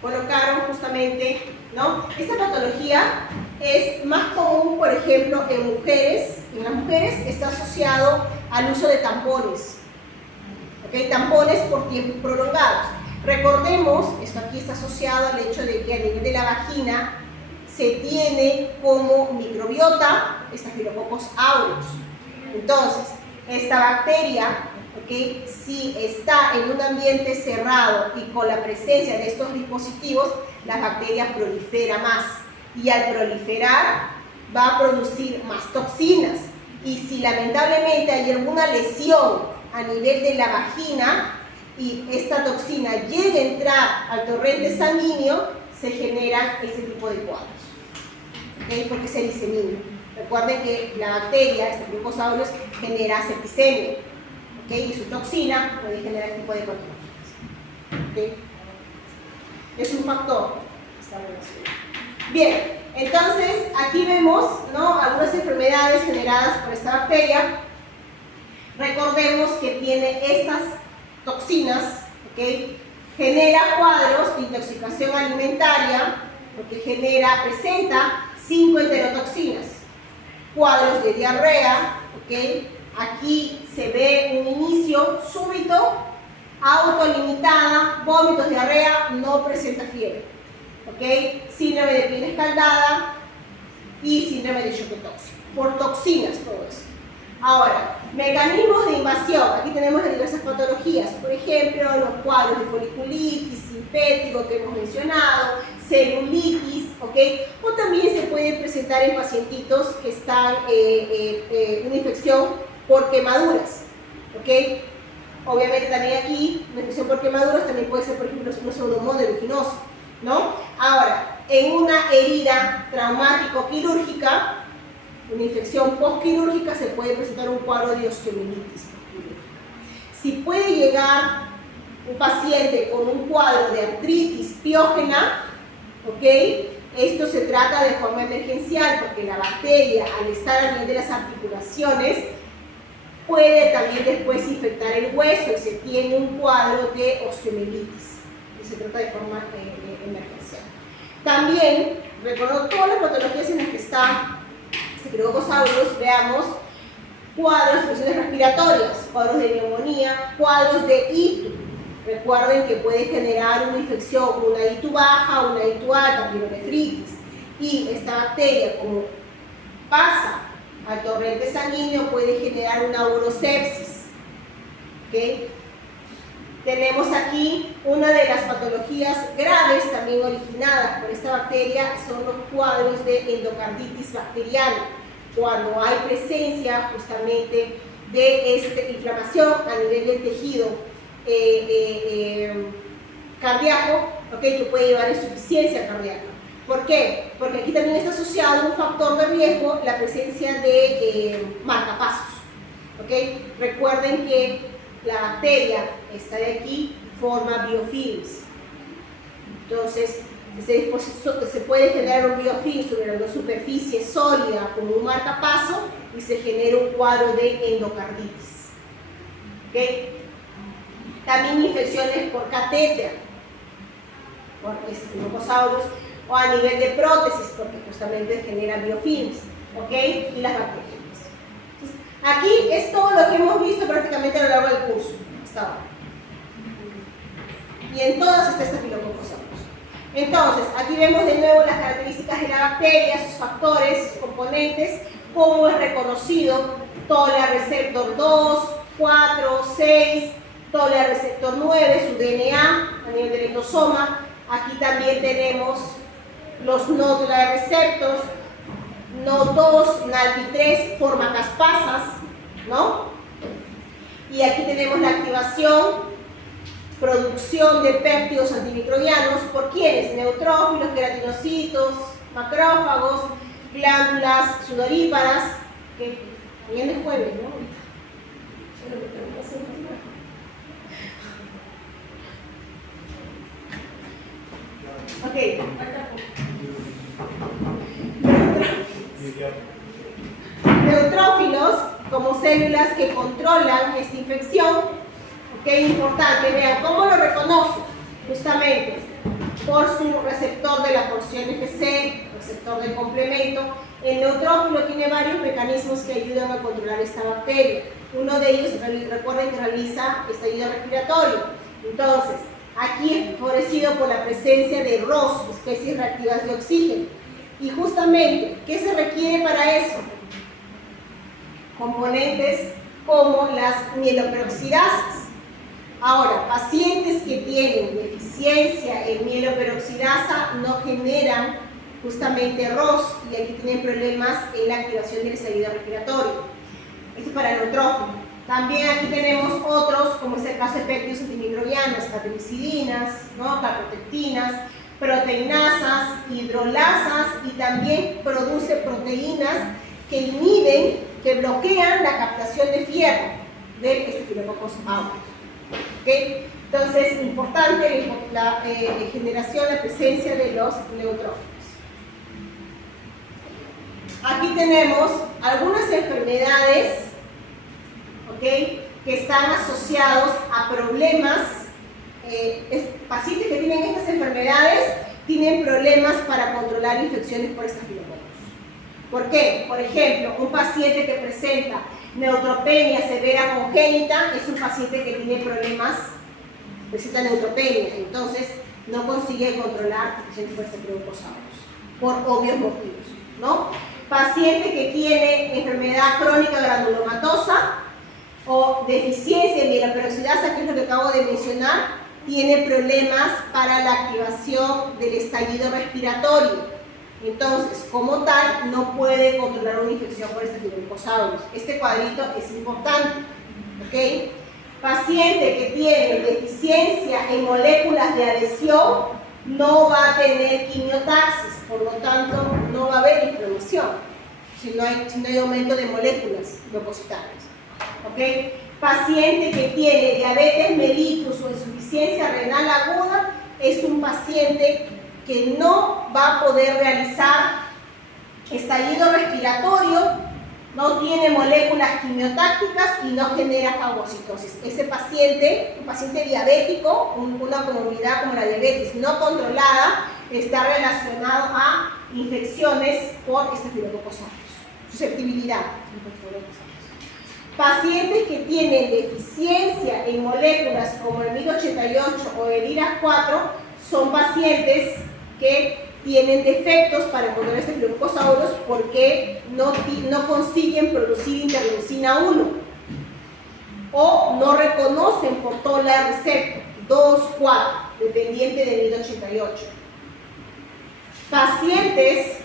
colocaron justamente, ¿no? Esta patología es más común, por ejemplo, en mujeres. En las mujeres está asociado al uso de tampones, ¿okay? Tampones por tiempos prolongados. Recordemos, esto aquí está asociado al hecho de que a nivel de la vagina se tiene como microbiota Staphylococcus aureus. Entonces, esta bacteria, ¿okay? Si está en un ambiente cerrado y con la presencia de estos dispositivos, las bacterias proliferan más. Y al proliferar, va a producir más toxinas. Y si lamentablemente hay alguna lesión a nivel de la vagina y esta toxina llega a entrar al torrente sanguíneo, se generan este tipo de cuadros, ¿okay? Porque se disemina. Recuerden que la bacteria, Staphylococcus aureus, genera septicemia, ¿okay? Y su toxina puede generar este tipo de patologías, ¿okay? Es un factor esta relación. Bien, entonces aquí vemos, ¿no? Algunas enfermedades generadas por esta bacteria. Recordemos que tiene estas toxinas, ¿okay? Genera cuadros de intoxicación alimentaria, porque presenta 5 enterotoxinas, cuadros de diarrea, ¿okay? Aquí se ve un inicio súbito, autolimitada, vómitos, diarrea, no presenta fiebre, ¿okay? Síndrome de piel escaldada y síndrome de choque tóxico, por toxinas todo eso. Ahora, mecanismos de invasión. Aquí tenemos diversas patologías, por ejemplo, los cuadros de foliculitis, simpético que hemos mencionado, celulitis, ¿okay? O también se puede presentar en pacientitos que están una infección por quemaduras, ¿okay? Obviamente también aquí, una infección por quemaduras también puede ser, por ejemplo, un pseudomonas aeruginoso, ¿no? Ahora, en una herida traumático-quirúrgica, una infección postquirúrgica, se puede presentar un cuadro de osteomielitis. Si puede llegar un paciente con un cuadro de artritis piógena, ¿ok? Esto se trata de forma emergencial porque la bacteria, al estar a nivel de las articulaciones, puede también después infectar el hueso y se tiene un cuadro de osteomielitis. Y se trata de forma emergencial. También, recordando todas las patologías en las que está Staphylococcus aureus, veamos cuadros de infecciones respiratorias, cuadros de neumonía, cuadros de ITU. Recuerden que puede generar una infección, una ITU baja, una ITU alta, pielonefritis. Y esta bacteria, como pasa al torrente sanguíneo, puede generar una urosepsis. ¿Okay? Tenemos aquí una de las patologías graves también originadas por esta bacteria, son los cuadros de endocarditis bacteriana, cuando hay presencia justamente de esta inflamación a nivel del tejido cardíaco, ¿okay? Que puede llevar a insuficiencia cardíaca. ¿Por qué? Porque aquí también está asociado un factor de riesgo, la presencia de marcapasos. ¿Okay? Recuerden que la bacteria, esta de aquí, forma biofilms. Entonces, se puede generar un biofilm sobre una superficie sólida como un marcapaso y se genera un cuadro de endocarditis. ¿Okay? También infecciones por catéter, por estafilococcus o a nivel de prótesis, porque justamente genera biofilms, ¿ok? Y las bacterias. Entonces, aquí es todo lo que hemos visto prácticamente a lo largo del curso, hasta ahora. Y en todas está estafilococcus. Entonces, aquí vemos de nuevo las características de la bacteria, sus factores, sus componentes, cómo es reconocido TOLA receptor 2, 4, 6, TOLA receptor 9, su DNA a nivel del endosoma. Aquí también tenemos los nodular receptors, NOD2, NALPI3, forma caspasas, ¿no? Y aquí tenemos la activación, producción de péptidos antimicrobianos, ¿por quiénes? Neutrófilos, queratinocitos, macrófagos, glándulas sudoríparas, que mañana es jueves, ¿no? Ok. Neutrófilos como células que controlan esta infección. Ok, importante, vean cómo lo reconoce, justamente por su receptor de la porción FC, receptor de complemento. El neutrófilo tiene varios mecanismos que ayudan a controlar esta bacteria. Uno de ellos, recuerden que realiza estallido respiratorio. Entonces, aquí es favorecido por la presencia de ROS, especies reactivas de oxígeno. Y justamente, ¿qué se requiere para eso? Componentes como las mieloperoxidases. Ahora, pacientes que tienen deficiencia en mieloperoxidasa no generan justamente ROS y aquí tienen problemas en la activación del estallido respiratorio. Esto es para el neutrófilo. También aquí tenemos otros, como es el caso de péptidos antimicrobianos, catequicidinas, ¿no? Caprotectinas, proteinasas, hidrolasas y también produce proteínas que inhiben, que bloquean la captación de fierro del Staphylococcus aureus. ¿Okay? Entonces, importante la generación, la presencia de los neutrófilos. Aquí tenemos algunas enfermedades, ¿okay?, que están asociados a problemas. Pacientes que tienen estas enfermedades tienen problemas para controlar infecciones por estafilococcus. ¿Por qué? Por ejemplo, un paciente que presenta neutropenia severa congénita es un paciente que tiene problemas, presenta neutropenia, entonces no consigue controlar infecciones por estafilococcus aureus, por obvios motivos, ¿no? Paciente que tiene enfermedad crónica granulomatosa o deficiencia en mieloperoxidasa, que es lo que acabo de mencionar, tiene problemas para la activación del estallido respiratorio. Entonces, como tal, no puede controlar una infección por Staphylococcus aureus. Este cuadrito es importante, ¿ok? Paciente que tiene deficiencia en moléculas de adhesión no va a tener quimiotaxis, por lo tanto, no va a haber inflamación si no hay aumento de moléculas leucocitarias, ¿ok? Paciente que tiene diabetes mellitus o insuficiencia renal aguda es un paciente que no va a poder realizar estallido respiratorio, no tiene moléculas quimiotácticas y no genera fagocitosis. Ese paciente, un paciente diabético, una comorbidad como la diabetes no controlada, está relacionado a infecciones por Staphylococcus aureus, susceptibilidad. Pacientes que tienen deficiencia en moléculas como el MIG88 o el IRAS4 son pacientes que tienen defectos para controlar Staphylococcus aureus porque no consiguen producir interleucina 1 o no reconocen por TOLA receptor 2, 4, dependiente del MIG88. Pacientes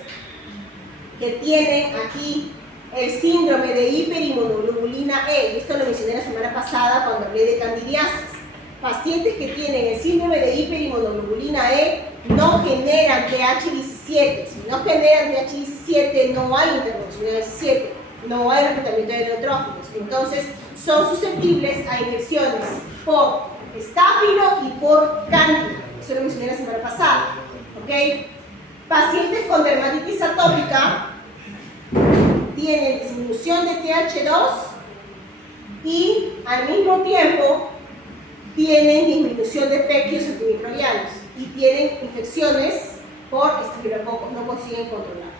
que tienen aquí el síndrome de hiperinmunoglobulina E, y esto lo mencioné la semana pasada cuando hablé de candidiasis. Pacientes que tienen el síndrome de hiperinmunoglobulina E no generan TH17. Si no generan TH17, no hay interleucina 17, no hay reclutamiento de neutrófilos. Entonces, son susceptibles a infecciones por estáfilo y por cándida. Eso lo mencioné la semana pasada. ¿ok? Pacientes con dermatitis atópica tienen disminución de TH2 y al mismo tiempo tienen disminución de pectios antimicrobianos y tienen infecciones por estafilococos, no consiguen controlar.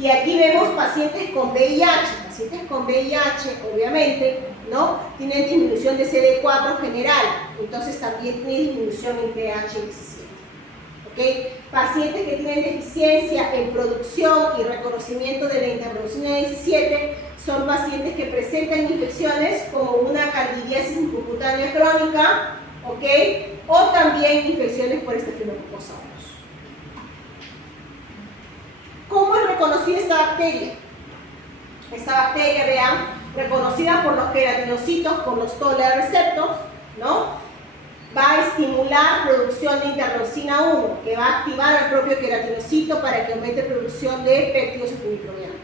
Y aquí vemos pacientes con VIH. Pacientes con VIH, obviamente, ¿no? Tienen disminución de CD4 general, entonces también tienen disminución en pH 17. ¿Okay? Pacientes que tienen deficiencia en producción y reconocimiento de la interleucina 17 son pacientes que presentan infecciones como una candidiasis mucocutánea crónica, ¿okay? O también infecciones por estafilococos aureus. ¿Cómo es reconocida esta bacteria? Esta bacteria, vean, reconocida por los queratinocitos, por los toll-like receptors, ¿no? Va a estimular producción de interleucina 1, que va a activar al propio queratinocito para que aumente producción de péptidos antimicrobianos.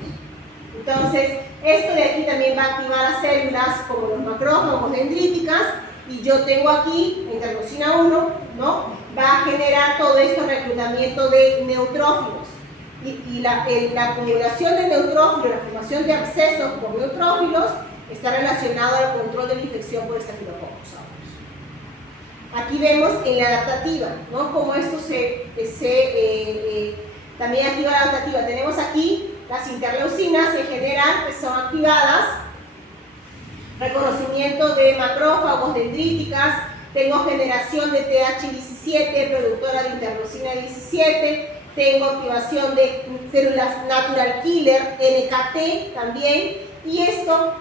Entonces, esto de aquí también va a activar a células como los macrófagos dendríticas, y yo tengo aquí interleucina 1, ¿no? Va a generar todo esto reclutamiento de neutrófilos. Y la acumulación de neutrófilos, la formación de abscesos por neutrófilos, está relacionado al control de la infección por estafilococos aureus. Aquí vemos en la adaptativa, ¿no? Cómo esto también activa la adaptativa. Tenemos aquí las interleucinas se generan, que son activadas, reconocimiento de macrófagos dendríticas, tengo generación de TH17, productora de interleucina 17, tengo activación de células natural killer, NKT también, y esto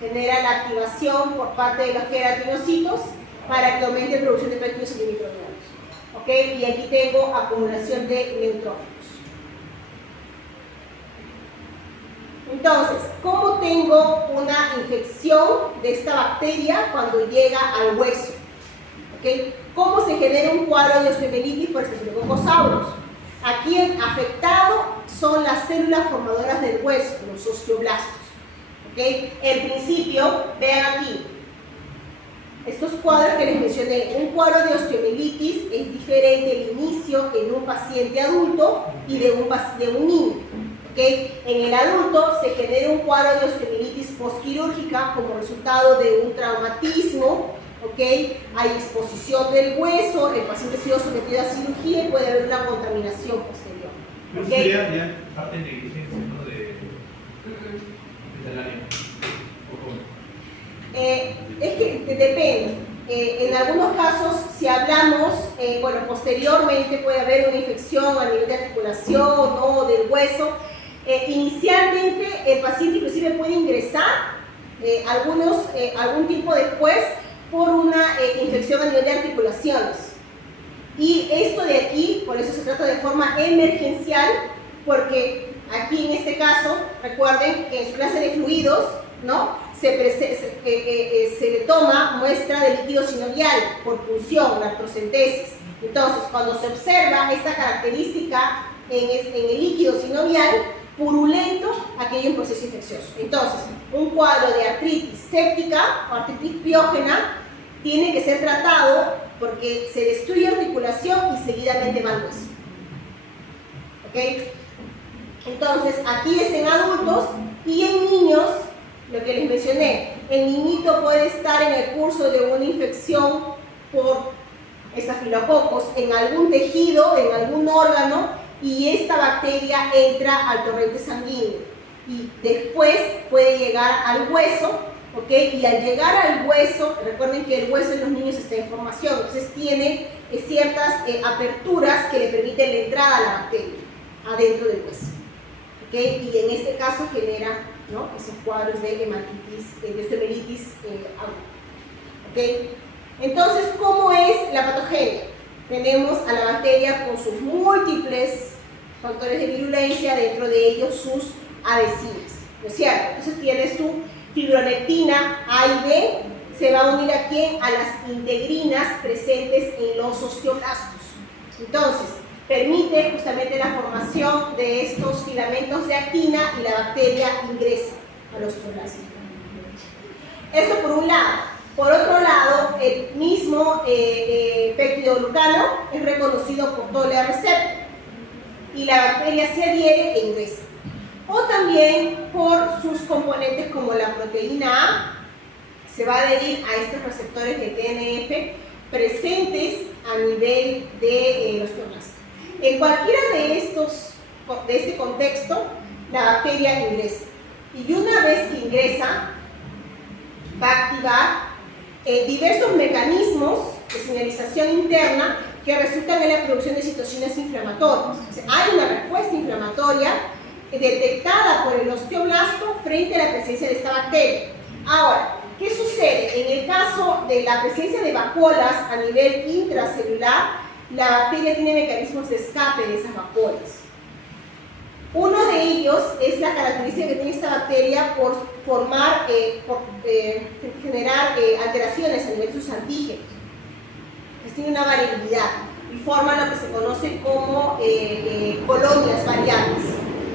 genera la activación por parte de los queratinocitos para que aumente la producción de péptidos antimicrobianos. ¿Ok? Y aquí tengo acumulación de neutrófilos. Entonces, ¿cómo tengo una infección de esta bacteria cuando llega al hueso? ¿Ok? ¿Cómo se genera un cuadro de osteomielitis por estafilococos aureus? Aquí el afectado son las células formadoras del hueso, los osteoblastos. ¿Okay? En principio, vean aquí, estos cuadros que les mencioné, un cuadro de osteomielitis es diferente el inicio en un paciente adulto y de un niño. ¿Okay? En el adulto se genera un cuadro de osteomielitis postquirúrgica como resultado de un traumatismo. ¿Okay? Hay exposición del hueso, el paciente ha sido sometido a cirugía y puede haber una contaminación posterior. Pero ¿Okay? sería ya parte de negligencia, ¿no? Del área. Es que depende. En algunos casos, si hablamos, bueno, posteriormente puede haber una infección a nivel de articulación o del hueso. Inicialmente, el paciente inclusive puede ingresar, algún tiempo después, por una infección a nivel de articulaciones. Y esto de aquí, por eso se trata de forma emergencial, porque aquí en este caso, recuerden que en su clase de fluidos, ¿no? Se le toma muestra de líquido sinovial por punción, la artrocentesis. Entonces, cuando se observa esta característica en el líquido sinovial, purulento, aquí hay un proceso infeccioso. Entonces, un cuadro de artritis séptica o artritis piógena tiene que ser tratado porque se destruye articulación y seguidamente va al hueso. ¿Ok? Entonces, aquí es en adultos y en niños, lo que les mencioné, el niñito puede estar en el curso de una infección por estafilococos en algún tejido, en algún órgano, y esta bacteria entra al torrente sanguíneo y después puede llegar al hueso, ¿ok? Y al llegar al hueso, recuerden que el hueso en los niños está en formación, entonces tiene ciertas aperturas que le permiten la entrada a la bacteria adentro del hueso, ¿ok? Y en este caso genera, ¿no?, esos cuadros de hematitis, de osteomielitis aguda, ¿ok? Entonces, ¿cómo es la patogenia? Tenemos a la bacteria con sus múltiples factores de virulencia, dentro de ellos sus adhesivas, ¿no es cierto? Entonces tiene su fibronectina A y B, se va a unir aquí a las integrinas presentes en los osteoblastos. Entonces, permite justamente la formación de estos filamentos de actina y la bacteria ingresa al osteoblasto. Eso por un lado. Por otro lado, el mismo peptidoglucano es reconocido por doble receptor y la bacteria se adhiere e ingresa. O también por sus componentes como la proteína A, se va a adherir a estos receptores de TNF presentes a nivel de los osteoblastos. En cualquiera de este contexto, la bacteria ingresa. Y una vez que ingresa, va a activar diversos mecanismos de señalización interna que resultan en la producción de citocinas inflamatorias. O sea, hay una respuesta inflamatoria detectada por el osteoblasto frente a la presencia de esta bacteria. Ahora, ¿qué sucede? En el caso de la presencia de vacuolas a nivel intracelular, la bacteria tiene mecanismos de escape de esas vacuolas. Uno de ellos es la característica que tiene esta bacteria por generar alteraciones a nivel de sus antígenos. Pues tiene una variabilidad y forma lo que se conoce como colonias variables.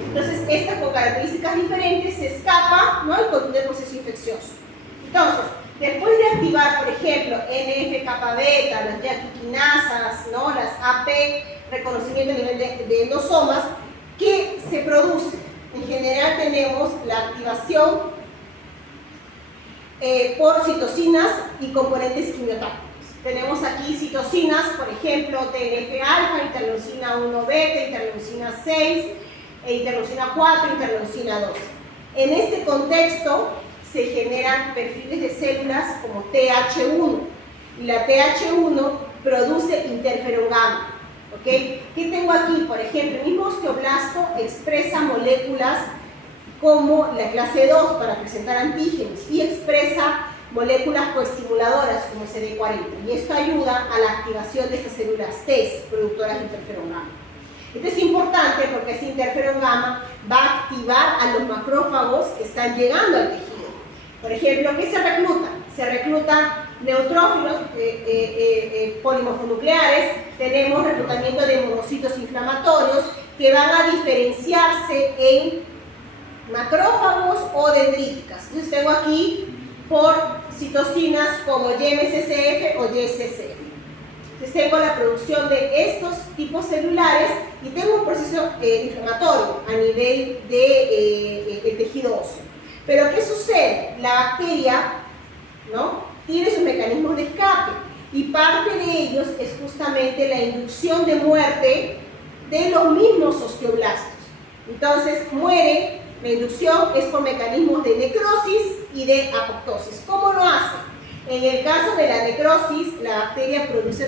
Entonces, esta con características diferentes se escapa, ¿no?, y continúa el proceso infeccioso. Entonces, después de activar, por ejemplo, NF-kappa beta, las yaquitinasas, ¿no?, las AP, reconocimiento a nivel de endosomas, ¿qué se produce? En general tenemos la activación por citocinas y componentes quimiotácticos. Tenemos aquí citocinas, por ejemplo, TNF-alfa, interleucina 1 beta, interleucina 6, interleucina 4, interleucina 2. En este contexto se generan perfiles de células como TH1 y la TH1 produce interferón gamma. ¿Okay? ¿Qué tengo aquí? Por ejemplo, el mismo osteoblasto expresa moléculas como la clase 2 para presentar antígenos y expresa moléculas coestimuladoras como CD40, y esto ayuda a la activación de estas células T, productoras de interferón gamma. Esto es importante porque este interferón gamma va a activar a los macrófagos que están llegando al tejido. Por ejemplo, ¿qué se recluta? Se reclutan neutrófilos polimorfonucleares, tenemos reclutamiento de monocitos inflamatorios que van a diferenciarse en macrófagos o dendríticas. Entonces tengo aquí por citocinas como YMCCF o YSCF. Entonces tengo la producción de estos tipos celulares y tengo un proceso inflamatorio a nivel del tejido óseo. Pero ¿qué sucede? La bacteria, ¿no?, tiene sus mecanismos de escape y parte de ellos es justamente la inducción de muerte de los mismos osteoblastos. Entonces muere, la inducción es por mecanismos de necrosis y de apoptosis. ¿Cómo lo hace? En el caso de la necrosis, la bacteria produce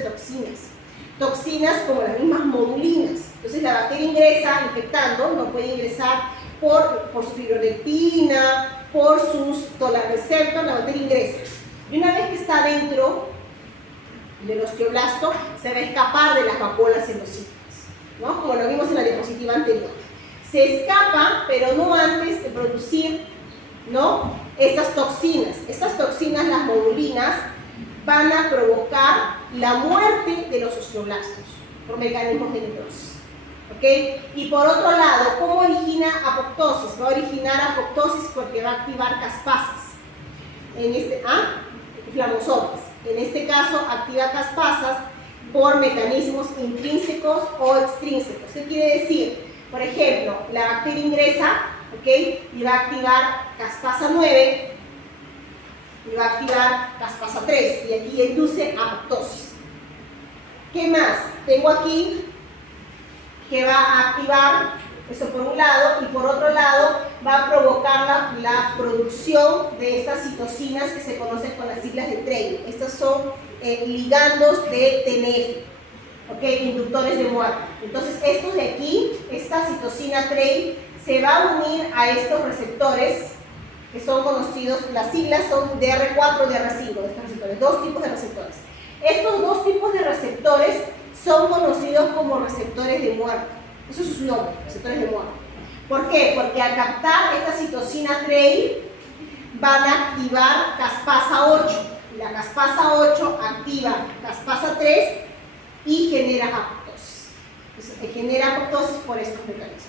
toxinas como las mismas modulinas. Entonces la bacteria ingresa infectando, no puede ingresar por su fibronectina, por sus tolarreceptores, la bacteria ingresa. Y una vez que está dentro del osteoblasto, se va a escapar de las vacuolas endocíticas, ¿no?, como lo vimos en la diapositiva anterior. Se escapa, pero no antes de producir, ¿no?, estas toxinas. Estas toxinas, las modulinas, van a provocar la muerte de los osteoblastos por mecanismos de necrosis. ¿Okay? Y por otro lado, ¿cómo origina apoptosis? Va a originar apoptosis porque va a activar caspasas. Inflamosomas. En este caso, activa caspasas por mecanismos intrínsecos o extrínsecos. ¿Qué quiere decir? Por ejemplo, la bacteria ingresa, ¿okay?, y va a activar caspasa 9 y va a activar caspasa 3 y aquí induce apoptosis. ¿Qué más? Tengo aquí que va a activar, eso por un lado, y por otro lado va a provocar la producción de estas citocinas que se conocen con las siglas de TREI. Estas son ligandos de TNF, ¿okay?, inductores de muerte. Entonces estos de aquí, esta citocina TREI, se va a unir a estos receptores que son conocidos, las siglas son DR4 y DR5, de estos receptores, dos tipos de receptores. Estos dos tipos de receptores son conocidos como receptores de muerte. Eso es su nombre, receptores de muerte. ¿Por qué? Porque al captar esta citocina TREI van a activar caspasa 8. La caspasa 8 activa caspasa 3 y genera apoptosis. Entonces, genera apoptosis por estos mecanismos.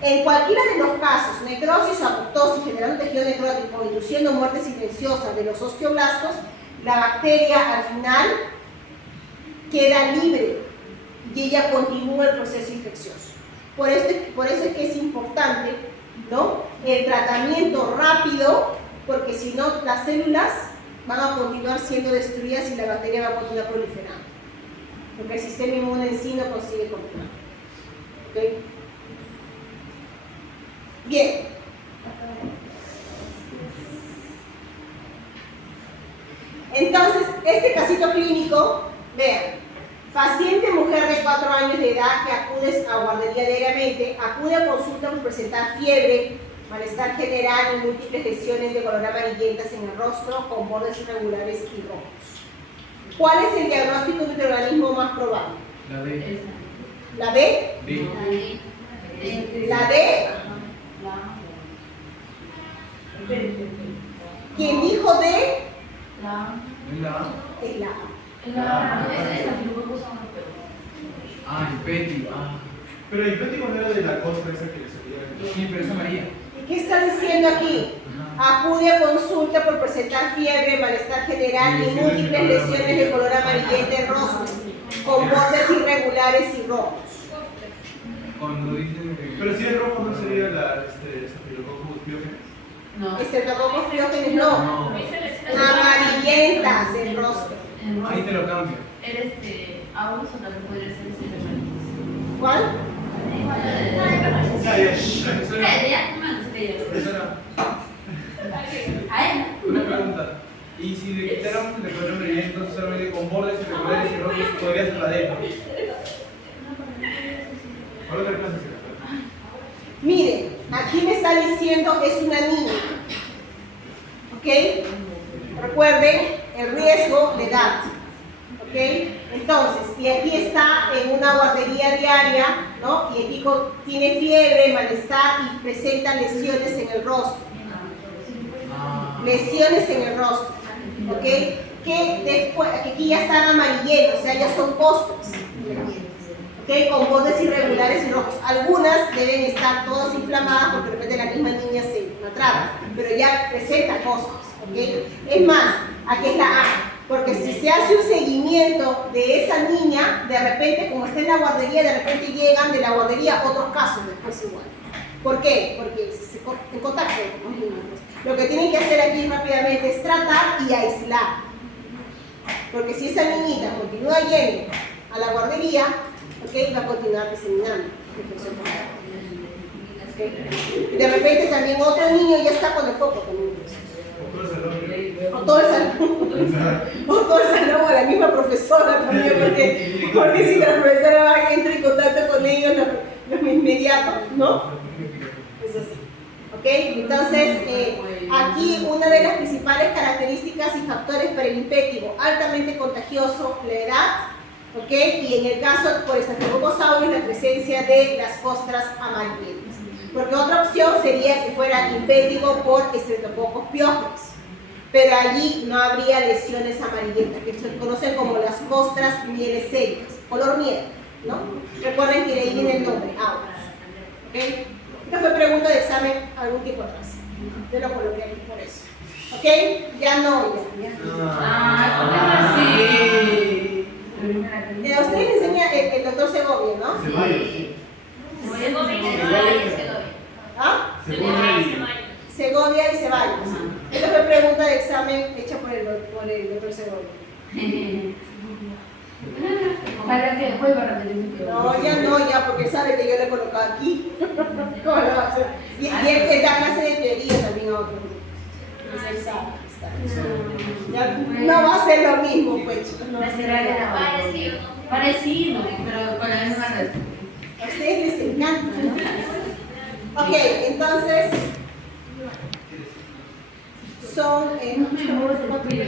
En cualquiera de los casos, necrosis o apoptosis generando tejido necrótico, induciendo muerte silenciosa de los osteoblastos, la bacteria al final queda libre y ella continúa el proceso infeccioso. Por eso es que es importante, ¿no?, el tratamiento rápido, porque si no las células van a continuar siendo destruidas y la bacteria va a continuar proliferando, porque el sistema inmune en sí no consigue controlar. ¿Okay? Bien. Entonces, este casito clínico, vean, paciente mujer de 4 años de edad que acude a guardería diariamente, acude a consulta por presentar fiebre, malestar general y múltiples lesiones de color amarillentas en el rostro con bordes irregulares y rojos. ¿Cuál es el diagnóstico de microorganismo más probable? La D. ¿La B? D. ¿La D? ¿Quién dijo D? ¿Es la A? Es la A. Ah, el Peti. Ah. Pero el pético no era de la costra esa que le salía. Sí, pero es amarilla. ¿Y qué estás diciendo aquí? Acude a consulta por presentar fiebre, malestar general y múltiples lesiones de color amarillento en rostro, con bordes irregulares y rojos. Cuando dice Pero si el rojo no sería la Staphylococcus pyogenes. No. Estreptococos piógenes no, no. amarillentas en rostro. Ahí te lo cambio. Aún eso también podría ser ese. ¿Cuál? Ya, Eso era. Una pregunta. Y si le quitáramos el color amarillento, entonces solamente con bordes irregulares y rojos, podría ser la D, ¿no? ¿Cuál otra clase será? Miren, aquí me está diciendo es una niña. ¿Ok? Recuerden el riesgo de edad. ¿Ok? Entonces, y aquí está en una guardería diaria, ¿no? Y aquí tiene fiebre, malestar y presenta lesiones en el rostro. Lesiones en el rostro. ¿Ok? Que aquí ya están amarillentos, o sea, ya son costras. ¿Ok? Con bordes irregulares y rojos. Algunas deben estar todas inflamadas porque de repente la misma niña se atrapa, pero ya presenta costras. ¿Ok? Es más, aquí es la A. Porque si se hace un seguimiento de esa niña, de repente, como está en la guardería, de repente llegan de la guardería otros casos después igual. ¿Por qué? Porque se en contacto con los niños. Lo que tienen que hacer aquí rápidamente es tratar y aislar. Porque si esa niñita continúa yendo a la guardería, ¿okay?, va a continuar diseminando infección por la ¿okay? De repente también otro niño ya está con el foco también. O todo el salón, o la misma profesora también, porque si la profesora va, entra en contacto con ellos, los inmediatos, ¿no? Es así. ¿Ok? Entonces, aquí una de las principales características y factores para el infectivo, altamente contagioso, la edad, ¿ok? Y en el caso por Staphylococcus aureus, la presencia de las costras amarillentas. Porque otra opción sería que fuera infectivo por Streptococcus pyogenes. Pero allí no habría lesiones amarillentas, que se conocen como las costras mielecénicas, color miel, ¿no? Recuerden que de ahí viene el nombre, aureus. ¿Ok? Esta fue pregunta de examen algún tiempo atrás. Yo lo coloqué aquí por eso. ¿Ok? Ya no, ya. Sí. A ustedes les enseña el doctor Segovia, ¿no? ¿Ah? Segovia y Ceballos. Esta fue pregunta de examen hecha por el doctor Segovia. Ojalá que después va a repetir. No, ya, porque él sabe que yo le he colocado aquí. ¿Cómo lo va a hacer? Y él da clase de teoría también a otros grupos. Entonces él sabe. Ya no va a ser lo mismo, pues. No va a ser algo Parecido, pero con la misma red. a ustedes les encanta, ¿no? Ok, entonces son